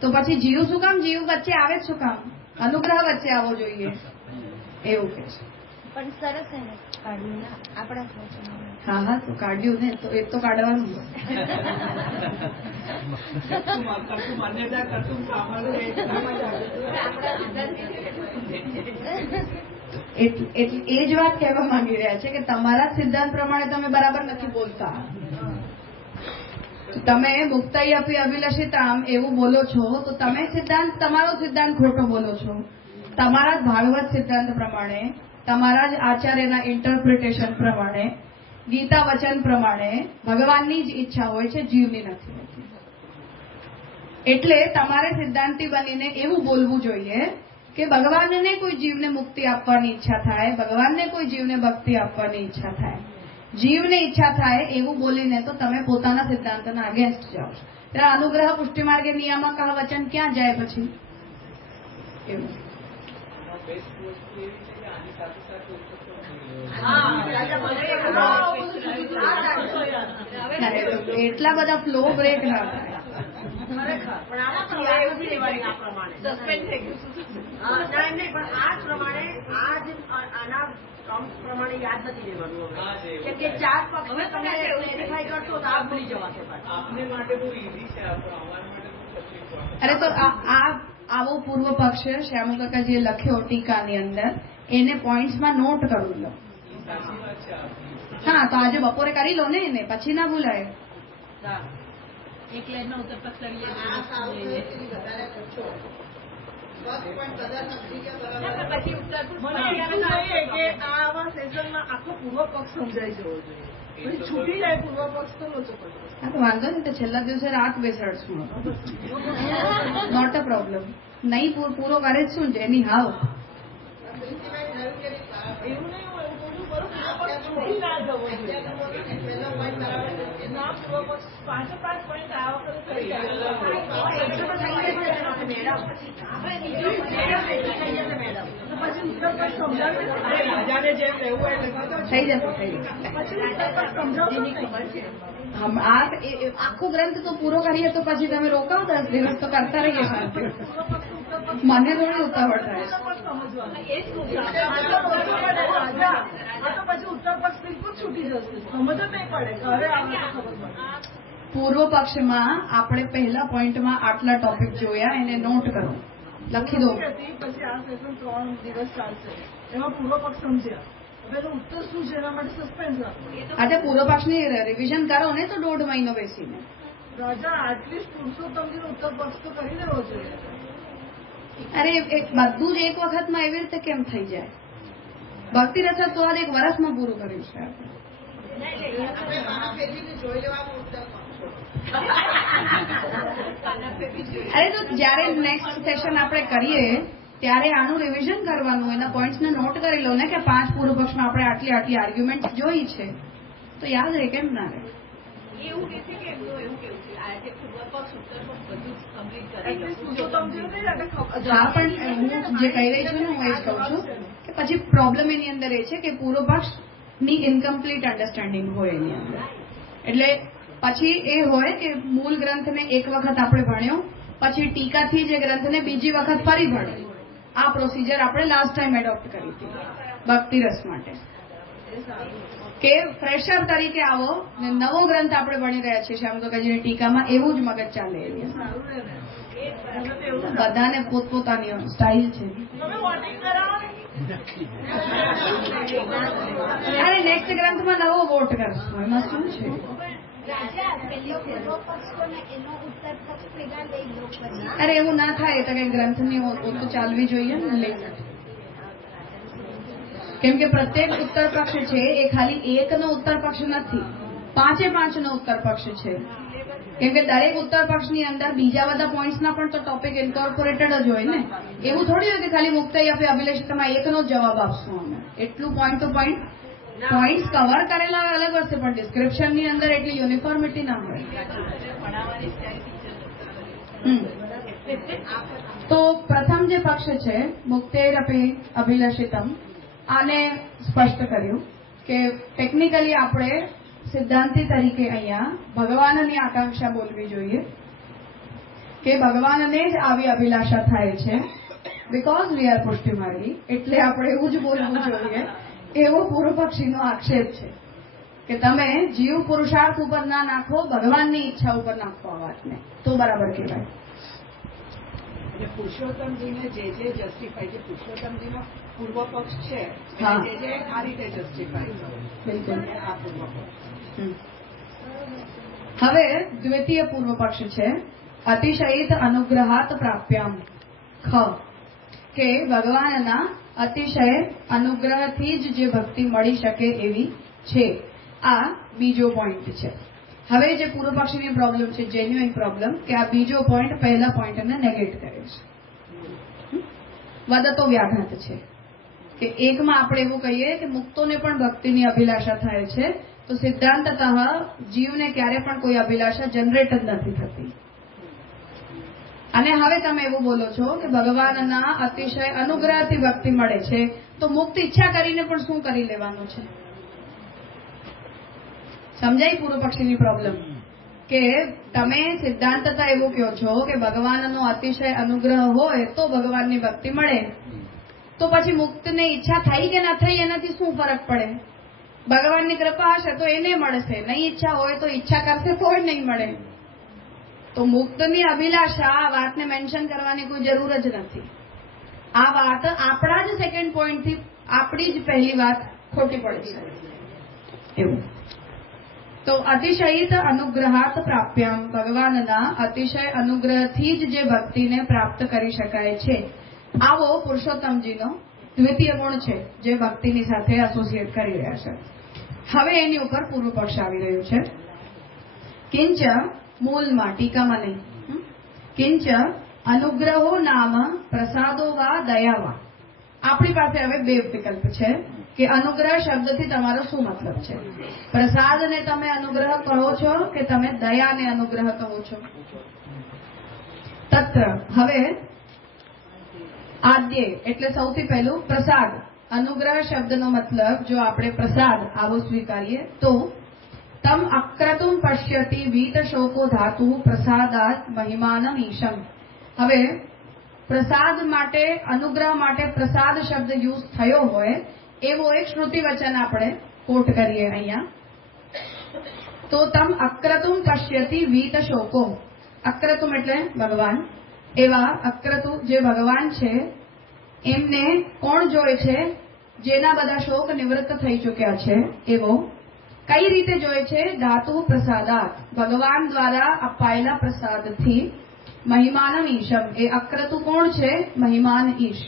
તો પછી જીવ શું કામ જીવ વચ્ચે આવે જ શું કામ? અનુગ્રહ વચ્ચે આવવો જોઈએ એવું કે છે. પણ સરસ એને કાઢ્યું ને આપણા વચનો. હા હા, તો કાઢ્યું ને, તો એક તો કાઢવાનું. માન્યતા કરતું એ જ વાત કહેવા માંગી રહ્યા છે કે તમારા સિદ્ધાંત પ્રમાણે તમે બરાબર નથી બોલતા. તમે મુક્તઈ અપી અભિલષિતામ એવું બોલો છો તો તમે તમારો સિદ્ધાંત ખોટો બોલો છો. તમારા જ ભાગવત સિદ્ધાંત પ્રમાણે, તમારા જ આચાર્યના ઇન્ટરપ્રિટેશન પ્રમાણે, ગીતા વચન પ્રમાણે ભગવાનની જ ઈચ્છા હોય છે, જીવની નથી હોતી. એટલે તમારે સિદ્ધાંતી બનીને એવું બોલવું જોઈએ કે ભગવાનને કોઈ જીવને મુક્તિ આપવાની ઈચ્છા થાય, ભગવાનને કોઈ જીવને ભક્તિ આપવાની ઈચ્છા થાય, જીવને ઈચ્છા થાય એવું બોલીને તો તમે પોતાના સિદ્ધાંતના અગેન્સ્ટ જાઓ છો. ત્યારે અનુગ્રહ પુષ્ટિ માર્ગે નિયામક વચન ક્યાં જાય પછી? એવું બેસ્ટ વસ્તુ એવી છે કે આની સાથે સાથે ઉત્તર એટલા બધા ફ્લો બ્રેક ના થાય. ખરેખર પણ આ એવું લેવાની આ પ્રમાણે સસ્પેન્ડ થઈ ગયું ના એમ નહીં પણ આ જ પ્રમાણે આ જ આના ટર્મ્સ પ્રમાણે યાદ નથી રહેવાનું હવે કેમ કે 4 પક્ષ તમે ક્લેરિફાઈ કરશો તો આ ભૂલી જવાશે આપને માટે બહુ ઈઝી છે અમારા માટે બહુ તકલીફ. અરે તો આવો પૂર્વ પક્ષ શ્યામુ કાકા જે લખ્યો ટીકાની અંદર એને પોઈન્ટ્સમાં નોટ કરું લો. સાચી વાત છે આપની. હા તો આજે બપોરે કરી લો ને એને, પછી ના ભૂલાય. આ સાવચેતી વધારે કરશો બસ પણ કદર નથી કે બરાબર મને એટલું જોઈએ કે આવા સેશનમાં આખો પૂર્વ પક્ષ સમજાઈ જવો જોઈએ. પછી છૂટી જાય પૂર્વ પક્ષ તો લોચો પડશે. હા તો વાંધો નહીં, તો છેલ્લા દિવસે રાત બેસાડશું. Not a problem. નહીં પૂરો કરે જ શું છે એની હાવ. પ્રિન્સિપાલ નવું કે એવું નહીં હોય, એવું બધું બરોબર પક્ષ છૂટી ના જવો જોઈએ. પહેલો પોઈન્ટ બરાબર ના પૂર્વ પક્ષ 5 પોઈન્ટ આ વખતે થઈ જાય. પછી ઉત્તર પક્ષ સમજાવે રાજાને જેમ રહેવું હોય એટલે થઈ જશે, થઈ જશે. પછી ઉત્તર પક્ષ સમજાવતો આખો ગ્રંથ તો પૂરો કરીએ તો પછી તમે રોકાવ 10 દિવસ તો કરતા રહીએ. મને થોડી ઉતાવળ થાય. આ તો પછી ઉત્તર પક્ષ બિલકુલ છૂટી જશે. સમજ જ નહીં પડે ઘરે આવે તો ખબર પડે. પૂર્વ પક્ષમાં આપણે પહેલા પોઈન્ટમાં આટલા ટોપિક જોયા, એને નોટ કરો, લખી દો. પછી આ સેશન 3 દિવસ ચાલશે. એમાં પૂર્વ પક્ષ સમજ્યા. હવે તો ઉત્તર શું છે એના માટે સસ્પેન્સ રાખો. આજે પૂર્વ પક્ષની રિવિઝન કરો ને તો 1.5 મહિનો બેસીને. રાજા એટલીસ્ટ પુરુષોત્તમજીનો ઉત્તર પક્ષ તો કરી દેવો જોઈએ. અરે બધું જ એક વખતમાં એવી રીતે કેમ થઈ જાય? ભક્તિ રસા તો આજ 1 વર્ષમાં પૂરું કર્યું છે આપણે. આપણે મહાફેરીને જોઈ લેવાનું ઉત્તર પક્ષો. અરે તો જ્યારે નેક્સ્ટ સેશન આપણે કરીએ ત્યારે આનું રિવિઝન કરવાનું, એના પોઈન્ટ્સને નોટ કરી લો ને કે 5 પૂર્વ પક્ષમાં આપણે આટલી આટલી આર્ગ્યુમેન્ટ જોઈ છે તો યાદ રહે, કેમ ના રહે? એવું નથી કે એમનું એવું કેવું છે આજે પૂર્વ પક્ષ ઉત્તર પક્ષ બધું જ કમ્પ્લીટ કરી એટલીસ્ટ પુરુષોત્તમજીનું નહીં આપણે ખબર. હા પણ હું જે કહી રહી છું ને હું એ જ કહું છું કે પછી પ્રોબ્લેમ એની અંદર એ છે કે પૂર્વ પક્ષની ઇનકમ્પ્લીટ અન્ડરસ્ટેન્ડિંગ હોય એની અંદર. એટલે પછી એ હોય કે મૂળ ગ્રંથને એક વખત આપણે ભણ્યો, પછી ટીકાથી જે ગ્રંથને બીજી વખત ફરી ભણ્યો. આ પ્રોસિજર આપણે લાસ્ટ ટાઈમ એડોપ્ટ કરી હતી ભક્તિ રસ માટે, કે ફ્રેશર તરીકે આવો ને નવો ગ્રંથ આપણે ભણી રહ્યા છીએ શ્યામ કાકાજીની ટીકામાં, એવું જ મગજ ચાલે. સારું રહે ને. મને તો એવું બધાને પોતપોતાની સ્ટાઇલ છે. તમે વોટિંગ કરાવો ને. અરે નેક્સ્ટ ગ્રંથમાં નવો વોટ કરશું, એમાં શું છે? રાજા પેલો પૂર્વ પક્ષ તો ને એનો ઉત્તર પક્ષ ભેગા લઈ લો પછી. અરે એવું ના થાય તો કઈ ગ્રંથની ઓત તો ચાલવી જોઈએ ને લેખ. કેમ કે પ્રત્યેક ઉત્તર પક્ષ છે એ ખાલી એકનો ઉત્તર પક્ષ નથી, 5 નો ઉત્તર પક્ષ છે. કેમ કે દરેક ઉત્તર પક્ષની અંદર બીજા બધા પોઈન્ટ્સના પણ તો ટોપિક ઇન્કોર્પોરેટેડ જ હોય ને. એવું થોડી હોય કે ખાલી મુક્તાઈ આપે અભિલાષિતામાં એકનો જ જવાબ આપશું અમે. એટલું point to point points cover કરેલા અલગ હશે પણ ડિસ્ક્રિપ્શનની અંદર એટલી યુનિફોર્મિટી ના હોય. તો પ્રથમ જે પક્ષ છે મુક્તેરપી અભિલષિતમ, આને સ્પષ્ટ કર્યું કે ટેકનિકલી આપણે સિદ્ધાંતી તરીકે અહીંયા ભગવાનની આકાંક્ષા બોલવી જોઈએ કે ભગવાનને જ આવી અભિલાષા થાય છે બીકોઝ વી આર પુષ્ટિમાર્ગી, એટલે આપણે એવું જ બોલવું જોઈએ. એવો પૂર્વ પક્ષીનો આક્ષેપ છે કે તમે જીવ પુરુષાર્થ ઉપર ના નાખો, ભગવાનની ઈચ્છા ઉપર નાખો આ વાતને, તો બરાબર કહેવાય. એટલે પુરુષોત્તમજીને જે જસ્ટિફાય છે, પુરુષોત્તમજીનો પૂર્વ પક્ષ છે હા. જે આ રીતે જસ્ટિફાય બિલકુલ. આ પૂર્વ પક્ષ. હવે દ્વિતીય પૂર્વ પક્ષ છે અતિશયિત અનુગ્રહાત પ્રાપ્યામ, ખ, કે ભગવાનના અતિશય અનુગ્રહથી જ જે ભક્તિ મળી શકે એવી છે. આ બીજો પોઈન્ટ છે. હવે જે પૂર્વ પક્ષની પ્રોબ્લેમ છે, જેન્યુઇન પ્રોબ્લેમ, કે આ બીજો પોઈન્ટ પહેલા પોઈન્ટને નેગેટ કરે છે. વદતો વ્યાઘાત છે કે એકમાં આપણે એવું કહીએ કે મુક્તોને પણ ભક્તિની અભિલાષા થાય છે, તો સિદ્ધાંતતઃ જીવને ક્યારે પણ કોઈ અભિલાષા જનરેટ જ નથી થતી. અને હવે તમે એવું બોલો છો કે ભગવાનના અતિશય અનુગ્રહથી ભક્તિ મળે છે, તો મુક્ત ઈચ્છા કરીને પણ શું કરી લેવાનું છે? સમજાય પૂર્વ પક્ષીની પ્રોબ્લેમ? કે તમે સિદ્ધાંતતા એવું કહો છો કે ભગવાનનો અતિશય અનુગ્રહ હોય તો ભગવાનની ભક્તિ મળે, તો પછી મુક્તને ઈચ્છા થઈ કે ના થઈ એનાથી શું ફરક પડે? ભગવાનની કૃપા હશે તો એને મળશે, નહીં ઈચ્છા હોય તો ઈચ્છા કરશે તો નહીં મળે. તો મુક્તની અભિલાષા આ વાતને મેન્શન કરવાની કોઈ જરૂર જ નથી. આ વાત આપણા જ સેકન્ડ પોઈન્ટથી આપણી જ પહેલી વાત ખોટી પડે છે એવું. તો અતિશયિત અનુગ્રહાત પ્રાપ્યમ, ભગવાનના અતિશય અનુગ્રહથી જ જે ભક્તિને પ્રાપ્ત કરી શકાય છે, આવો પુરુષોત્તમજીનો દ્વિતીય ગુણ છે જે ભક્તિની સાથે એસોસિએટ કરી રહ્યા છે. હવે એની ઉપર પૂર્વ પક્ષ આવી રહ્યું છે. કિંચ મૂલમાં, ટીકામાં નહીં. કિંચ અનુગ્રહો નામ પ્રસાદો વા દયા વા. આપણી પાસે હવે બે વિકલ્પ છે કે અનુગ્રહ શબ્દથી તમારો શું મતલબ છે? પ્રસાદને તમે અનુગ્રહ કહો છો કે તમે દયાને અનુગ્રહ કહો છો? તત્ર હવે આદ્ય એટલે સૌથી પહેલું પ્રસાદ. અનુગ્રહ શબ્દનો મતલબ જો આપણે પ્રસાદ આવો સ્વીકારીએ તો તમ અક્રતુમ પશ્યતિ વીત શોકો ધાતુ પ્રસાદાત મહિમાનમ ઈશમ. હવે પ્રસાદ માટે, અનુગ્રહ માટે પ્રસાદ શબ્દ યુઝ થયો હોય એવો એક શ્રુતિ વચન આપણે કોટ કરીએ અહીંયા. તો તમ અક્રતુમ પશ્યતિ વીત શોકો. અક્રતુમ એટલે ભગવાન. એવા અક્રતુ જે ભગવાન છે એમને કોણ જોય છે? જેના બધા શોક નિવૃત્ત થઈ ચૂક્યા છે એવો. કઈ રીતે જોય છે? ધાતુ પ્રસાદાત, ભગવાન દ્વારા અપાયેલા પ્રસાદથી. મહિમાનમ ઈશમ, એ અક્રતુ કોણ છે? મહિમાન ઈશ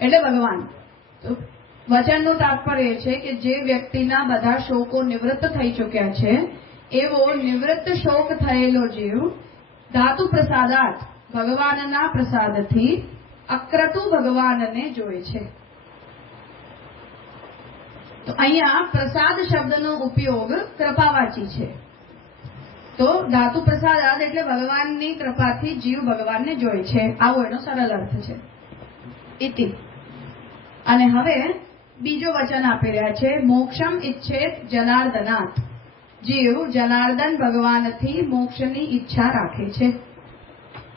એટલે ભગવાન. તો વચનનું તાત્પર્ય એ છે કે જે વ્યક્તિના બધા શોકો નિવૃત્ત થઈ ચૂક્યા છે એવો નિવૃત્ત શોક થયેલો જીવ ધાતુ પ્રસાદાત, ભગવાનના પ્રસાદથી અક્રતુ ભગવાનને જોય છે. તો અહીંયા પ્રસાદ શબ્દનો ઉપયોગ કૃપાવાચી છે. તો ધાતુ પ્રસાદાત એટલે ભગવાનની કૃપાથી જીવ ભગવાનને જોય છે, આવો એનો સરળ અર્થ છે. ઇતિ. અને હવે બીજો વચન આપી રહ્યા છે, મોક્ષમ ઈચ્છેત જનાર્દનાથ. જીવ જનાર્દન ભગવાનથી મોક્ષની ઈચ્છા રાખે છે.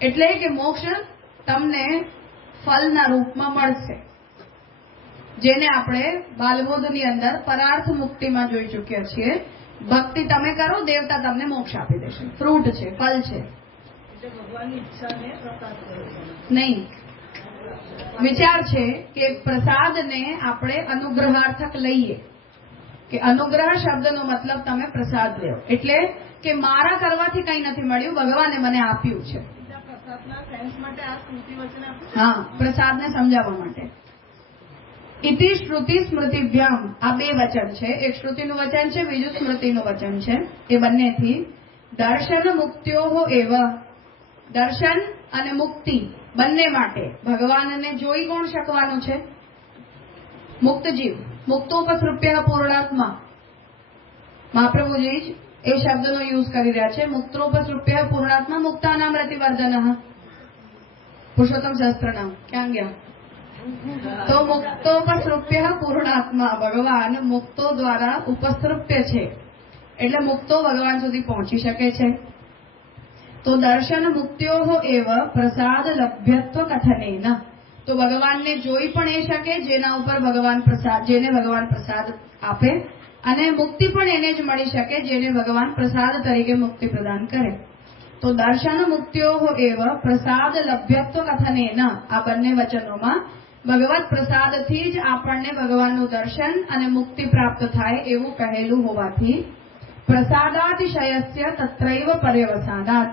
એટલે કે મોક્ષ તમને ફલના રૂપમાં મળશે, જેને આપણે બાલબોધની અંદર પરાર્થ મુક્તિમાં જોઈ ચૂક્યા છીએ. ભક્તિ તમે કરો, દેવતા તમને મોક્ષ આપી દેશે. ફ્રૂટ છે, ફલ છે. ભગવાનની ઈચ્છાને પ્રસાદ નહીં. વિચાર છે કે પ્રસાદને આપણે અનુગ્રહાર્થક લઈએ, કે અનુગ્રહ શબ્દનો મતલબ તમે પ્રસાદ લ્યો, એટલે કે મારા કરવાથી કંઈ નથી મળ્યું, ભગવાને મને આપ્યું છે. પ્રસાદના સેન્સ માટે આ સ્મૃતિ વચન આપ્યું. હા, પ્રસાદને સમજાવવા માટે. ઇતિ શ્રુતિ સ્મૃતિભ્યામ, આ બે વચન છે. એક શ્રુતિનું વચન છે, બીજું સ્મૃતિનું વચન છે. એ બંનેથી દર્શન મુક્ત્યો એવ, દર્શન અને મુક્તિ બંને માટે ભગવાનને જોઈ કોણ શકવાનું છે? મુક્ત જીવ. મુક્તોપસૃપ્ય પૂર્ણાત્મા. મહાપ્રભુજી જ એ શબ્દનો યુઝ કરી રહ્યા છે. મુક્તોપસૃપ્ય પૂર્ણાત્મા મુક્તાનામ રતિવર્ધન. પુરુષોત્તમ શાસ્ત્રનામ ક્યાં ગયા? તો મુક્તોપસૃપ્ય પૂર્ણાત્મા, ભગવાન મુક્તો દ્વારા ઉપસૃપ્ય છે, એટલે મુક્તો ભગવાન સુધી પહોંચી શકે છે. તો દર્શન મુક્ત્યો એવ પ્રસાદ લભ્યત્વ કથનેન. તો ભગવાનને જોઈ પણ એ શકે જેના ઉપર ભગવાન પ્રસાદ, જેને ભગવાન પ્રસાદ આપે, અને મુક્તિ પણ એને જ મળી શકે જેને ભગવાન પ્રસાદ તરીકે મુક્તિ પ્રદાન કરે. તો દર્શન મુક્ત્યો એવ પ્રસાદ લભ્યત્વ કથનેન, આ બંને વચનોમાં ભગવત પ્રસાદથી જ આપણને ભગવાનનું દર્શન અને મુક્તિ પ્રાપ્ત થાય એવું કહેલું હોવાથી પ્રસાદાતિશયસ્ય તત્રૈવ પર્યવસાનાત.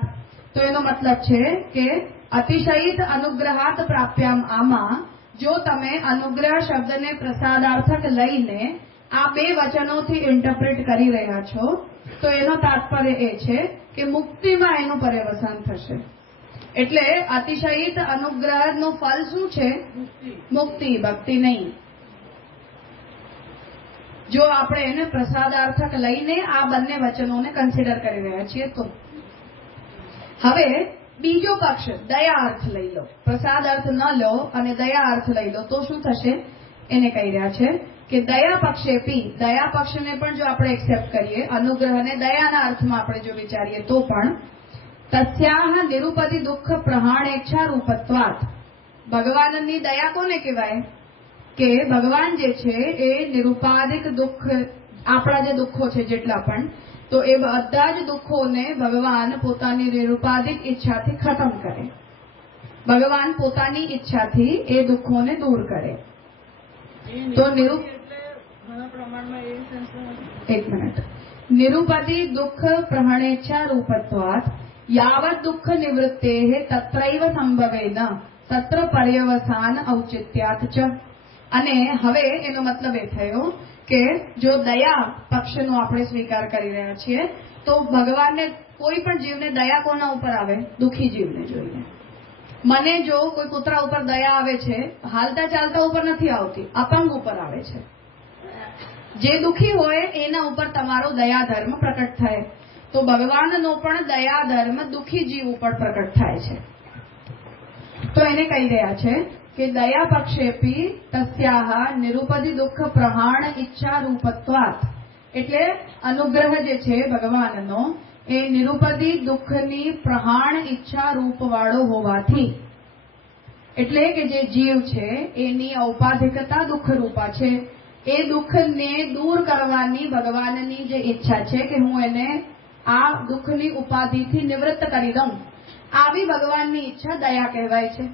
તો એનો મતલબ છે કે અતિશયિત અનુગ્રહાત પ્રાપ્યામ, આમાં જો તમે અનુગ્રહ શબ્દને પ્રસાદાર્થક લઈને આ બે વચનોથી ઇન્ટરપ્રેટ કરી રહ્યા છો તો એનો તાત્પર્ય એ છે કે મુક્તિમાં એનું પર્યવસાન થશે. એટલે અતિશયિત અનુગ્રહનું ફલ શું છે? મુક્તિ, ભક્તિ નહીં. જો આપણે એને પ્રસાદાર્થક લઈને આ બંને વચનોને કન્સિડર કરી રહ્યા છીએ તો. હવે બીજો પક્ષ દયા અર્થ લઈ લો, પ્રસાદ અર્થ ન લો અને દયા અર્થ લઈ લો તો શું થશે એને કહી રહ્યા છે કે દયા પક્ષેપી, દયા પક્ષને પણ જો આપણે એક્સેપ્ટ કરીએ, અનુગ્રહને દયાના અર્થમાં આપણે જો વિચારીએ તો પણ તસ્યાહ નિરુપતિ દુઃખ પ્રહાણેચ્છા રૂપત્વાત, ભગવાનની દયા કોને કહેવાય કે ભગવાન જે છે એ નિરુપાધિક દુઃખ, આપણા જે દુઃખો છે જેટલા પણ, તો એ બધા જ દુઃખોને ભગવાન પોતાની નિરુપાધિક ઈચ્છાથી ખતમ કરે, ભગવાન પોતાની ઈચ્છાથી એ દુઃખોને દૂર કરે. તો ઘણા પ્રમાણમાં એવી સંસ્થા એક મિનિટ, નિરુપતિ દુઃખ પ્રહણેચ્છા રૂપત્વાત યાવત દુઃખ નિવૃત્તે તત્રૈવ સંભવેન તત્ર પર્યવસાન ઔચિત્યાત ચ. અને હવે એનો મતલબ એ થયો કે જો દયા પક્ષનો આપણે સ્વીકાર કરી રહ્યા છીએ તો ભગવાનને કોઈ પણ જીવને દયા કોના ઉપર આવે? દુઃખી જીવને જોઈએ. મને જો કોઈ કૂતરા ઉપર દયા આવે છે, હાલતા ચાલતા ઉપર નથી આવતી, અપંગ ઉપર આવે છે. જે દુઃખી હોય એના ઉપર તમારો દયા ધર્મ પ્રકટ થાય. તો ભગવાનનો પણ દયા ધર્મ દુઃખી જીવ ઉપર પ્રકટ થાય છે. તો એને કહી રહ્યા છે કે દયા પક્ષેપી તસ્યાહ નિરુપતિ દુઃખ પ્રહાણ ઈચ્છા રૂપત્વાત, એટલે અનુગ્રહ જે છે ભગવાનનો એ નિરુપતિ દુઃખની પ્રહાણ ઈચ્છા રૂપવાળો હોવાથી, એટલે કે જે જીવ છે એની ઔપાધિકતા દુઃખરૂપા છે, એ દુઃખને દૂર કરવાની ભગવાનની જે ઈચ્છા છે કે હું એને આ દુઃખની ઉપાધિથી નિવૃત્ત કરી દઉં, આવી ભગવાનની ઈચ્છા દયા કહેવાય છે.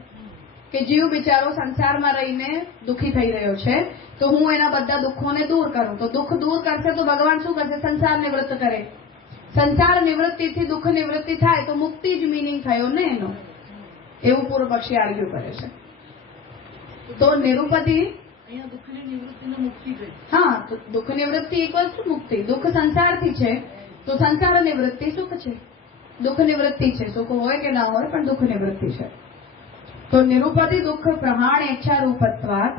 કે જીવ બિચારો સંસારમાં રહીને દુઃખી થઈ રહ્યો છે તો હું એના બધા દુઃખોને દૂર કરું. તો દુઃખ દૂર કરશે તો ભગવાન શું કરશે? સંસાર નિવૃત્ત કરે. સંસાર નિવૃત્તિથી દુઃખ નિવૃત્તિ થાય તો મુક્તિ જ મિનિંગ થયો ને એનો, એવું પૂર્વ પક્ષી આર્ગ્યુ કરે છે. તો નિરુપતિ અહીંયા દુઃખની નિવૃત્તિને મુક્તિ થઈ. હા, તો દુઃખ નિવૃત્તિ ઇક્વલ્સ ટુ મુક્તિ. દુઃખ સંસારથી છે તો સંસાર નિવૃત્તિ સુખ છે, દુઃખ નિવૃત્તિ છે. સુખ હોય કે ના હોય પણ દુઃખ નિવૃત્તિ છે. તો નિરુપતિ દુઃખ પ્રહાણ ઈચ્છા રૂપત્વાત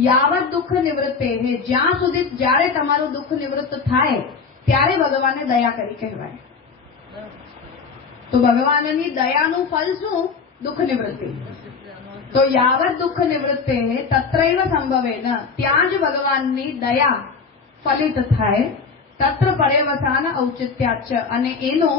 યાવત દુઃખ નિવૃત્તે, જ્યાં સુધી જ્યારે તમારું દુઃખ નિવૃત્ત થાય ત્યારે ભગવાનને દયા કરી કહેવાય. તો ભગવાનની દયાનું ફલ શું? દુઃખ નિવૃત્તિ. તો યાવત દુઃખ નિવૃત્તે તત્રૈવ સંભવેન, ત્યાં જ ભગવાનની દયા ફલિત થાય. તત્ર પર્યવસાન ઔચિત્યાચ, અને એનો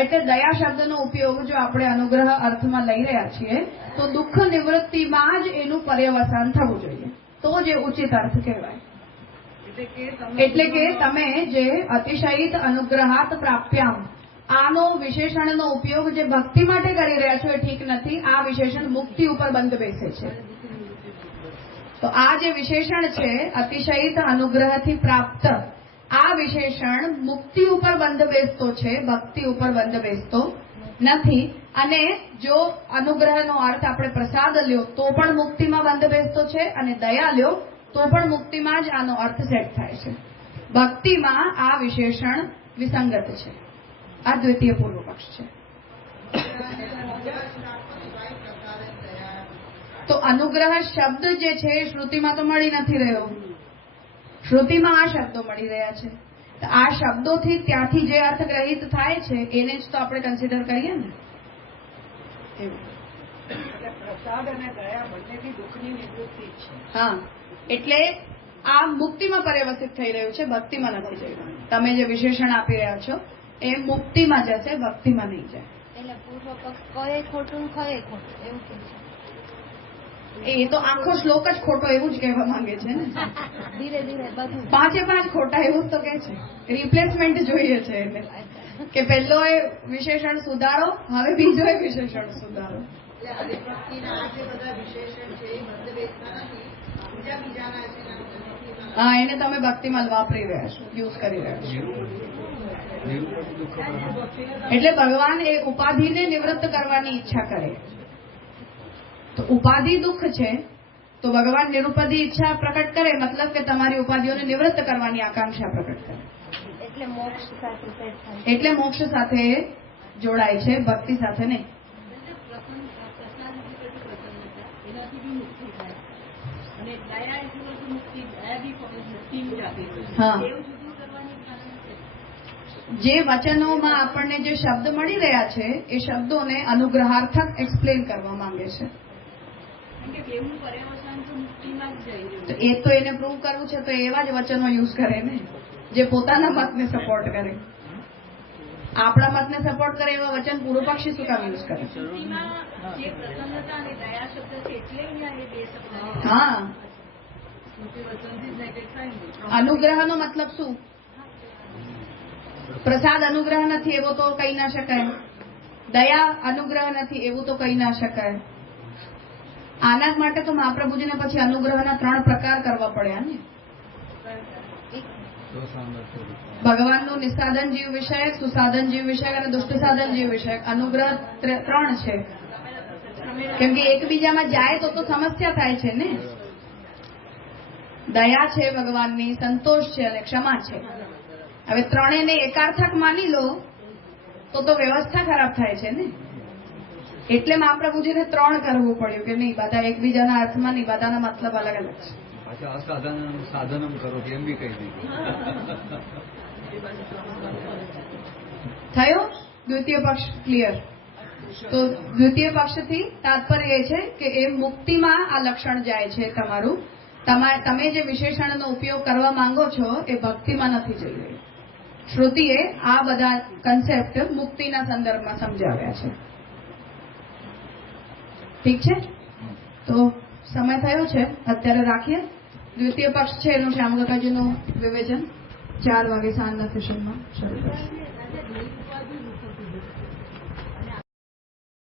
એટલે દયા શબ્દનો ઉપયોગ જો આપણે અનુગ્રહ અર્થમાં લઈ રહ્યા છીએ તો દુઃખ નિવૃત્તિમાં જ એનું પર્યવસાન થવું જોઈએ, તો જે ઉચિત અર્થ કહેવાય. એટલે કે તમે જે અતિશયિત અનુગ્રહાત પ્રાપ્યામ, આનો વિશેષણનો ઉપયોગ જે ભક્તિ માટે કરી રહ્યા છો એ ઠીક નથી. આ વિશેષણ મુક્તિ ઉપર બંધ બેસે છે. તો આ જે વિશેષણ છે અતિશયિત અનુગ્રહથી પ્રાપ્ત, આ વિશેષણ મુક્તિ ઉપર બંધ બેસતો છે, ભક્તિ ઉપર બંધ બેસતો નથી. અને જો અનુગ્રહનો અર્થ આપણે પ્રસાદ લ્યો તો પણ મુક્તિમાં બંધ બેસતો છે, અને દયા લ્યો તો પણ મુક્તિમાં જ આનો અર્થ સેટ થાય છે. ભક્તિમાં આ વિશેષણ વિસંગત છે. આ દ્વિતીય પૂર્વ પક્ષ છે. તો અનુગ્રહ શબ્દ જે છે એ શ્રુતિમાં તો મળી નથી રહ્યો. શ્રુતિમાં આ શબ્દો મળી રહ્યા છે. તો આ શબ્દોથી ત્યાંથી જે અર્થ ગ્રહિત થાય છે એને જ તો આપણે કન્સિડર કરીએ ને. પ્રસાદ અને દયા બંનેથી દુઃખની નિવૃત્તિ છે. હા, એટલે આ મુક્તિમાં પર્યવસિત થઈ રહ્યું છે, ભક્તિમાં નથી જઈ રહ્યું. તમે જે વિશેષણ આપી રહ્યા છો એ મુક્તિમાં જશે, ભક્તિમાં નહીં જાય. એટલે પૂર્વ પક્ષ કયે ખોટું કયે ખોટું એવું કે છે. એ તો આખો શ્લોક જ ખોટો એવું જ કહેવા માંગે છે ને. ધીરે ધીરે બધું 5 ખોટા એવું જ તો કે છે. રિપ્લેસમેન્ટ જોઈએ છે એને કે પહેલો એ વિશેષણ સુધારો, હવે બીજો એ વિશેષણ સુધારો. એટલે હરિભક્તિના આ જે બધા વિશેષણ છે એ બંધ બેસતા નથી, બીજાના છે ને ભક્તિમાં. હા, એને તમે ભક્તિમાં વાપરી રહ્યા છો, યુઝ કરી રહ્યા છો. એટલે ભગવાન એ ઉપાધિને નિવૃત્ત કરવાની ઈચ્છા કરે. તો ઉપાધિ દુઃખ છે તો ભગવાન નિરુપાધિ ઈચ્છા પ્રકટ કરે, મતલબ કે તમારી ઉપાધિઓને નિવૃત્ત કરવાની આકાંક્ષા પ્રકટ કરે. એટલે મોક્ષ સાથે સેટ થાય. એટલે મોક્ષ સાથે જોડાય છે, ભક્તિ સાથે નહીં. હા, જે વચનોમાં આપણને જે શબ્દ મળી રહ્યા છે એ શબ્દોને અનુગ્રહાર્થક એક્સપ્લેન કરવા માંગે છે. તો એ તો એને પ્રૂવ કરવું છે તો એવા જ વચનો યુઝ કરે ને જે પોતાના મતને સપોર્ટ કરે. આપણા મતને સપોર્ટ કરે એવા વચન પૂર્વ પક્ષી શું કામ યુઝ કરે? હા, અનુગ્રહનો મતલબ શું? પ્રસાદ અનુગ્રહ નથી એવો તો કહી ના શકાય. દયા અનુગ્રહ નથી એવું તો કહી ના શકાય. આના માટે તો મહાપ્રભુજીને પછી અનુગ્રહના 3 પ્રકાર કરવા પડ્યા ને. ભગવાનનું નિસાધન જીવ વિષયક, સુસાધન જીવ વિષયક અને દુષ્ટ સાધન જીવ વિષયક. અનુગ્રહ 3 છે. કેમ કે એકબીજામાં જાય તો સમસ્યા થાય છે ને. દયા છે ભગવાનની, સંતોષ છે અને ક્ષમા છે. હવે ત્રણેયને એકાર્થક માની લો તો વ્યવસ્થા ખરાબ થાય છે ને. એટલે મહાપ્રભુજીને 3 કરવું પડ્યું કે નહીં, બધા એકબીજાના અર્થમાં નહીં, બધાના મતલબ અલગ અલગ છે. પાછા અસાધન સાધનમ કરો એમ બી કહી દીધું. થયો દ્વિતીય પક્ષ ક્લિયર? તો દ્વિતીય પક્ષથી તાત્પર્ય એ છે કે એ મુક્તિમાં આ લક્ષણ જાય છે તમારું. તમે જે વિશેષણનો ઉપયોગ કરવા માંગો છો એ ભક્તિમાં નથી જઈ રહી. શ્રુતિએ આ બધા કન્સેપ્ટ મુક્તિના સંદર્ભમાં સમજાવ્યા છે. ઠીક છે, તો સમય થયો છે, અત્યારે રાખીએ. દ્વિતીય પક્ષ છે એનું શ્યામકાકાજીનું વિવેચન 4 વાગે સાંજના સેશનમાં શરૂ થશે.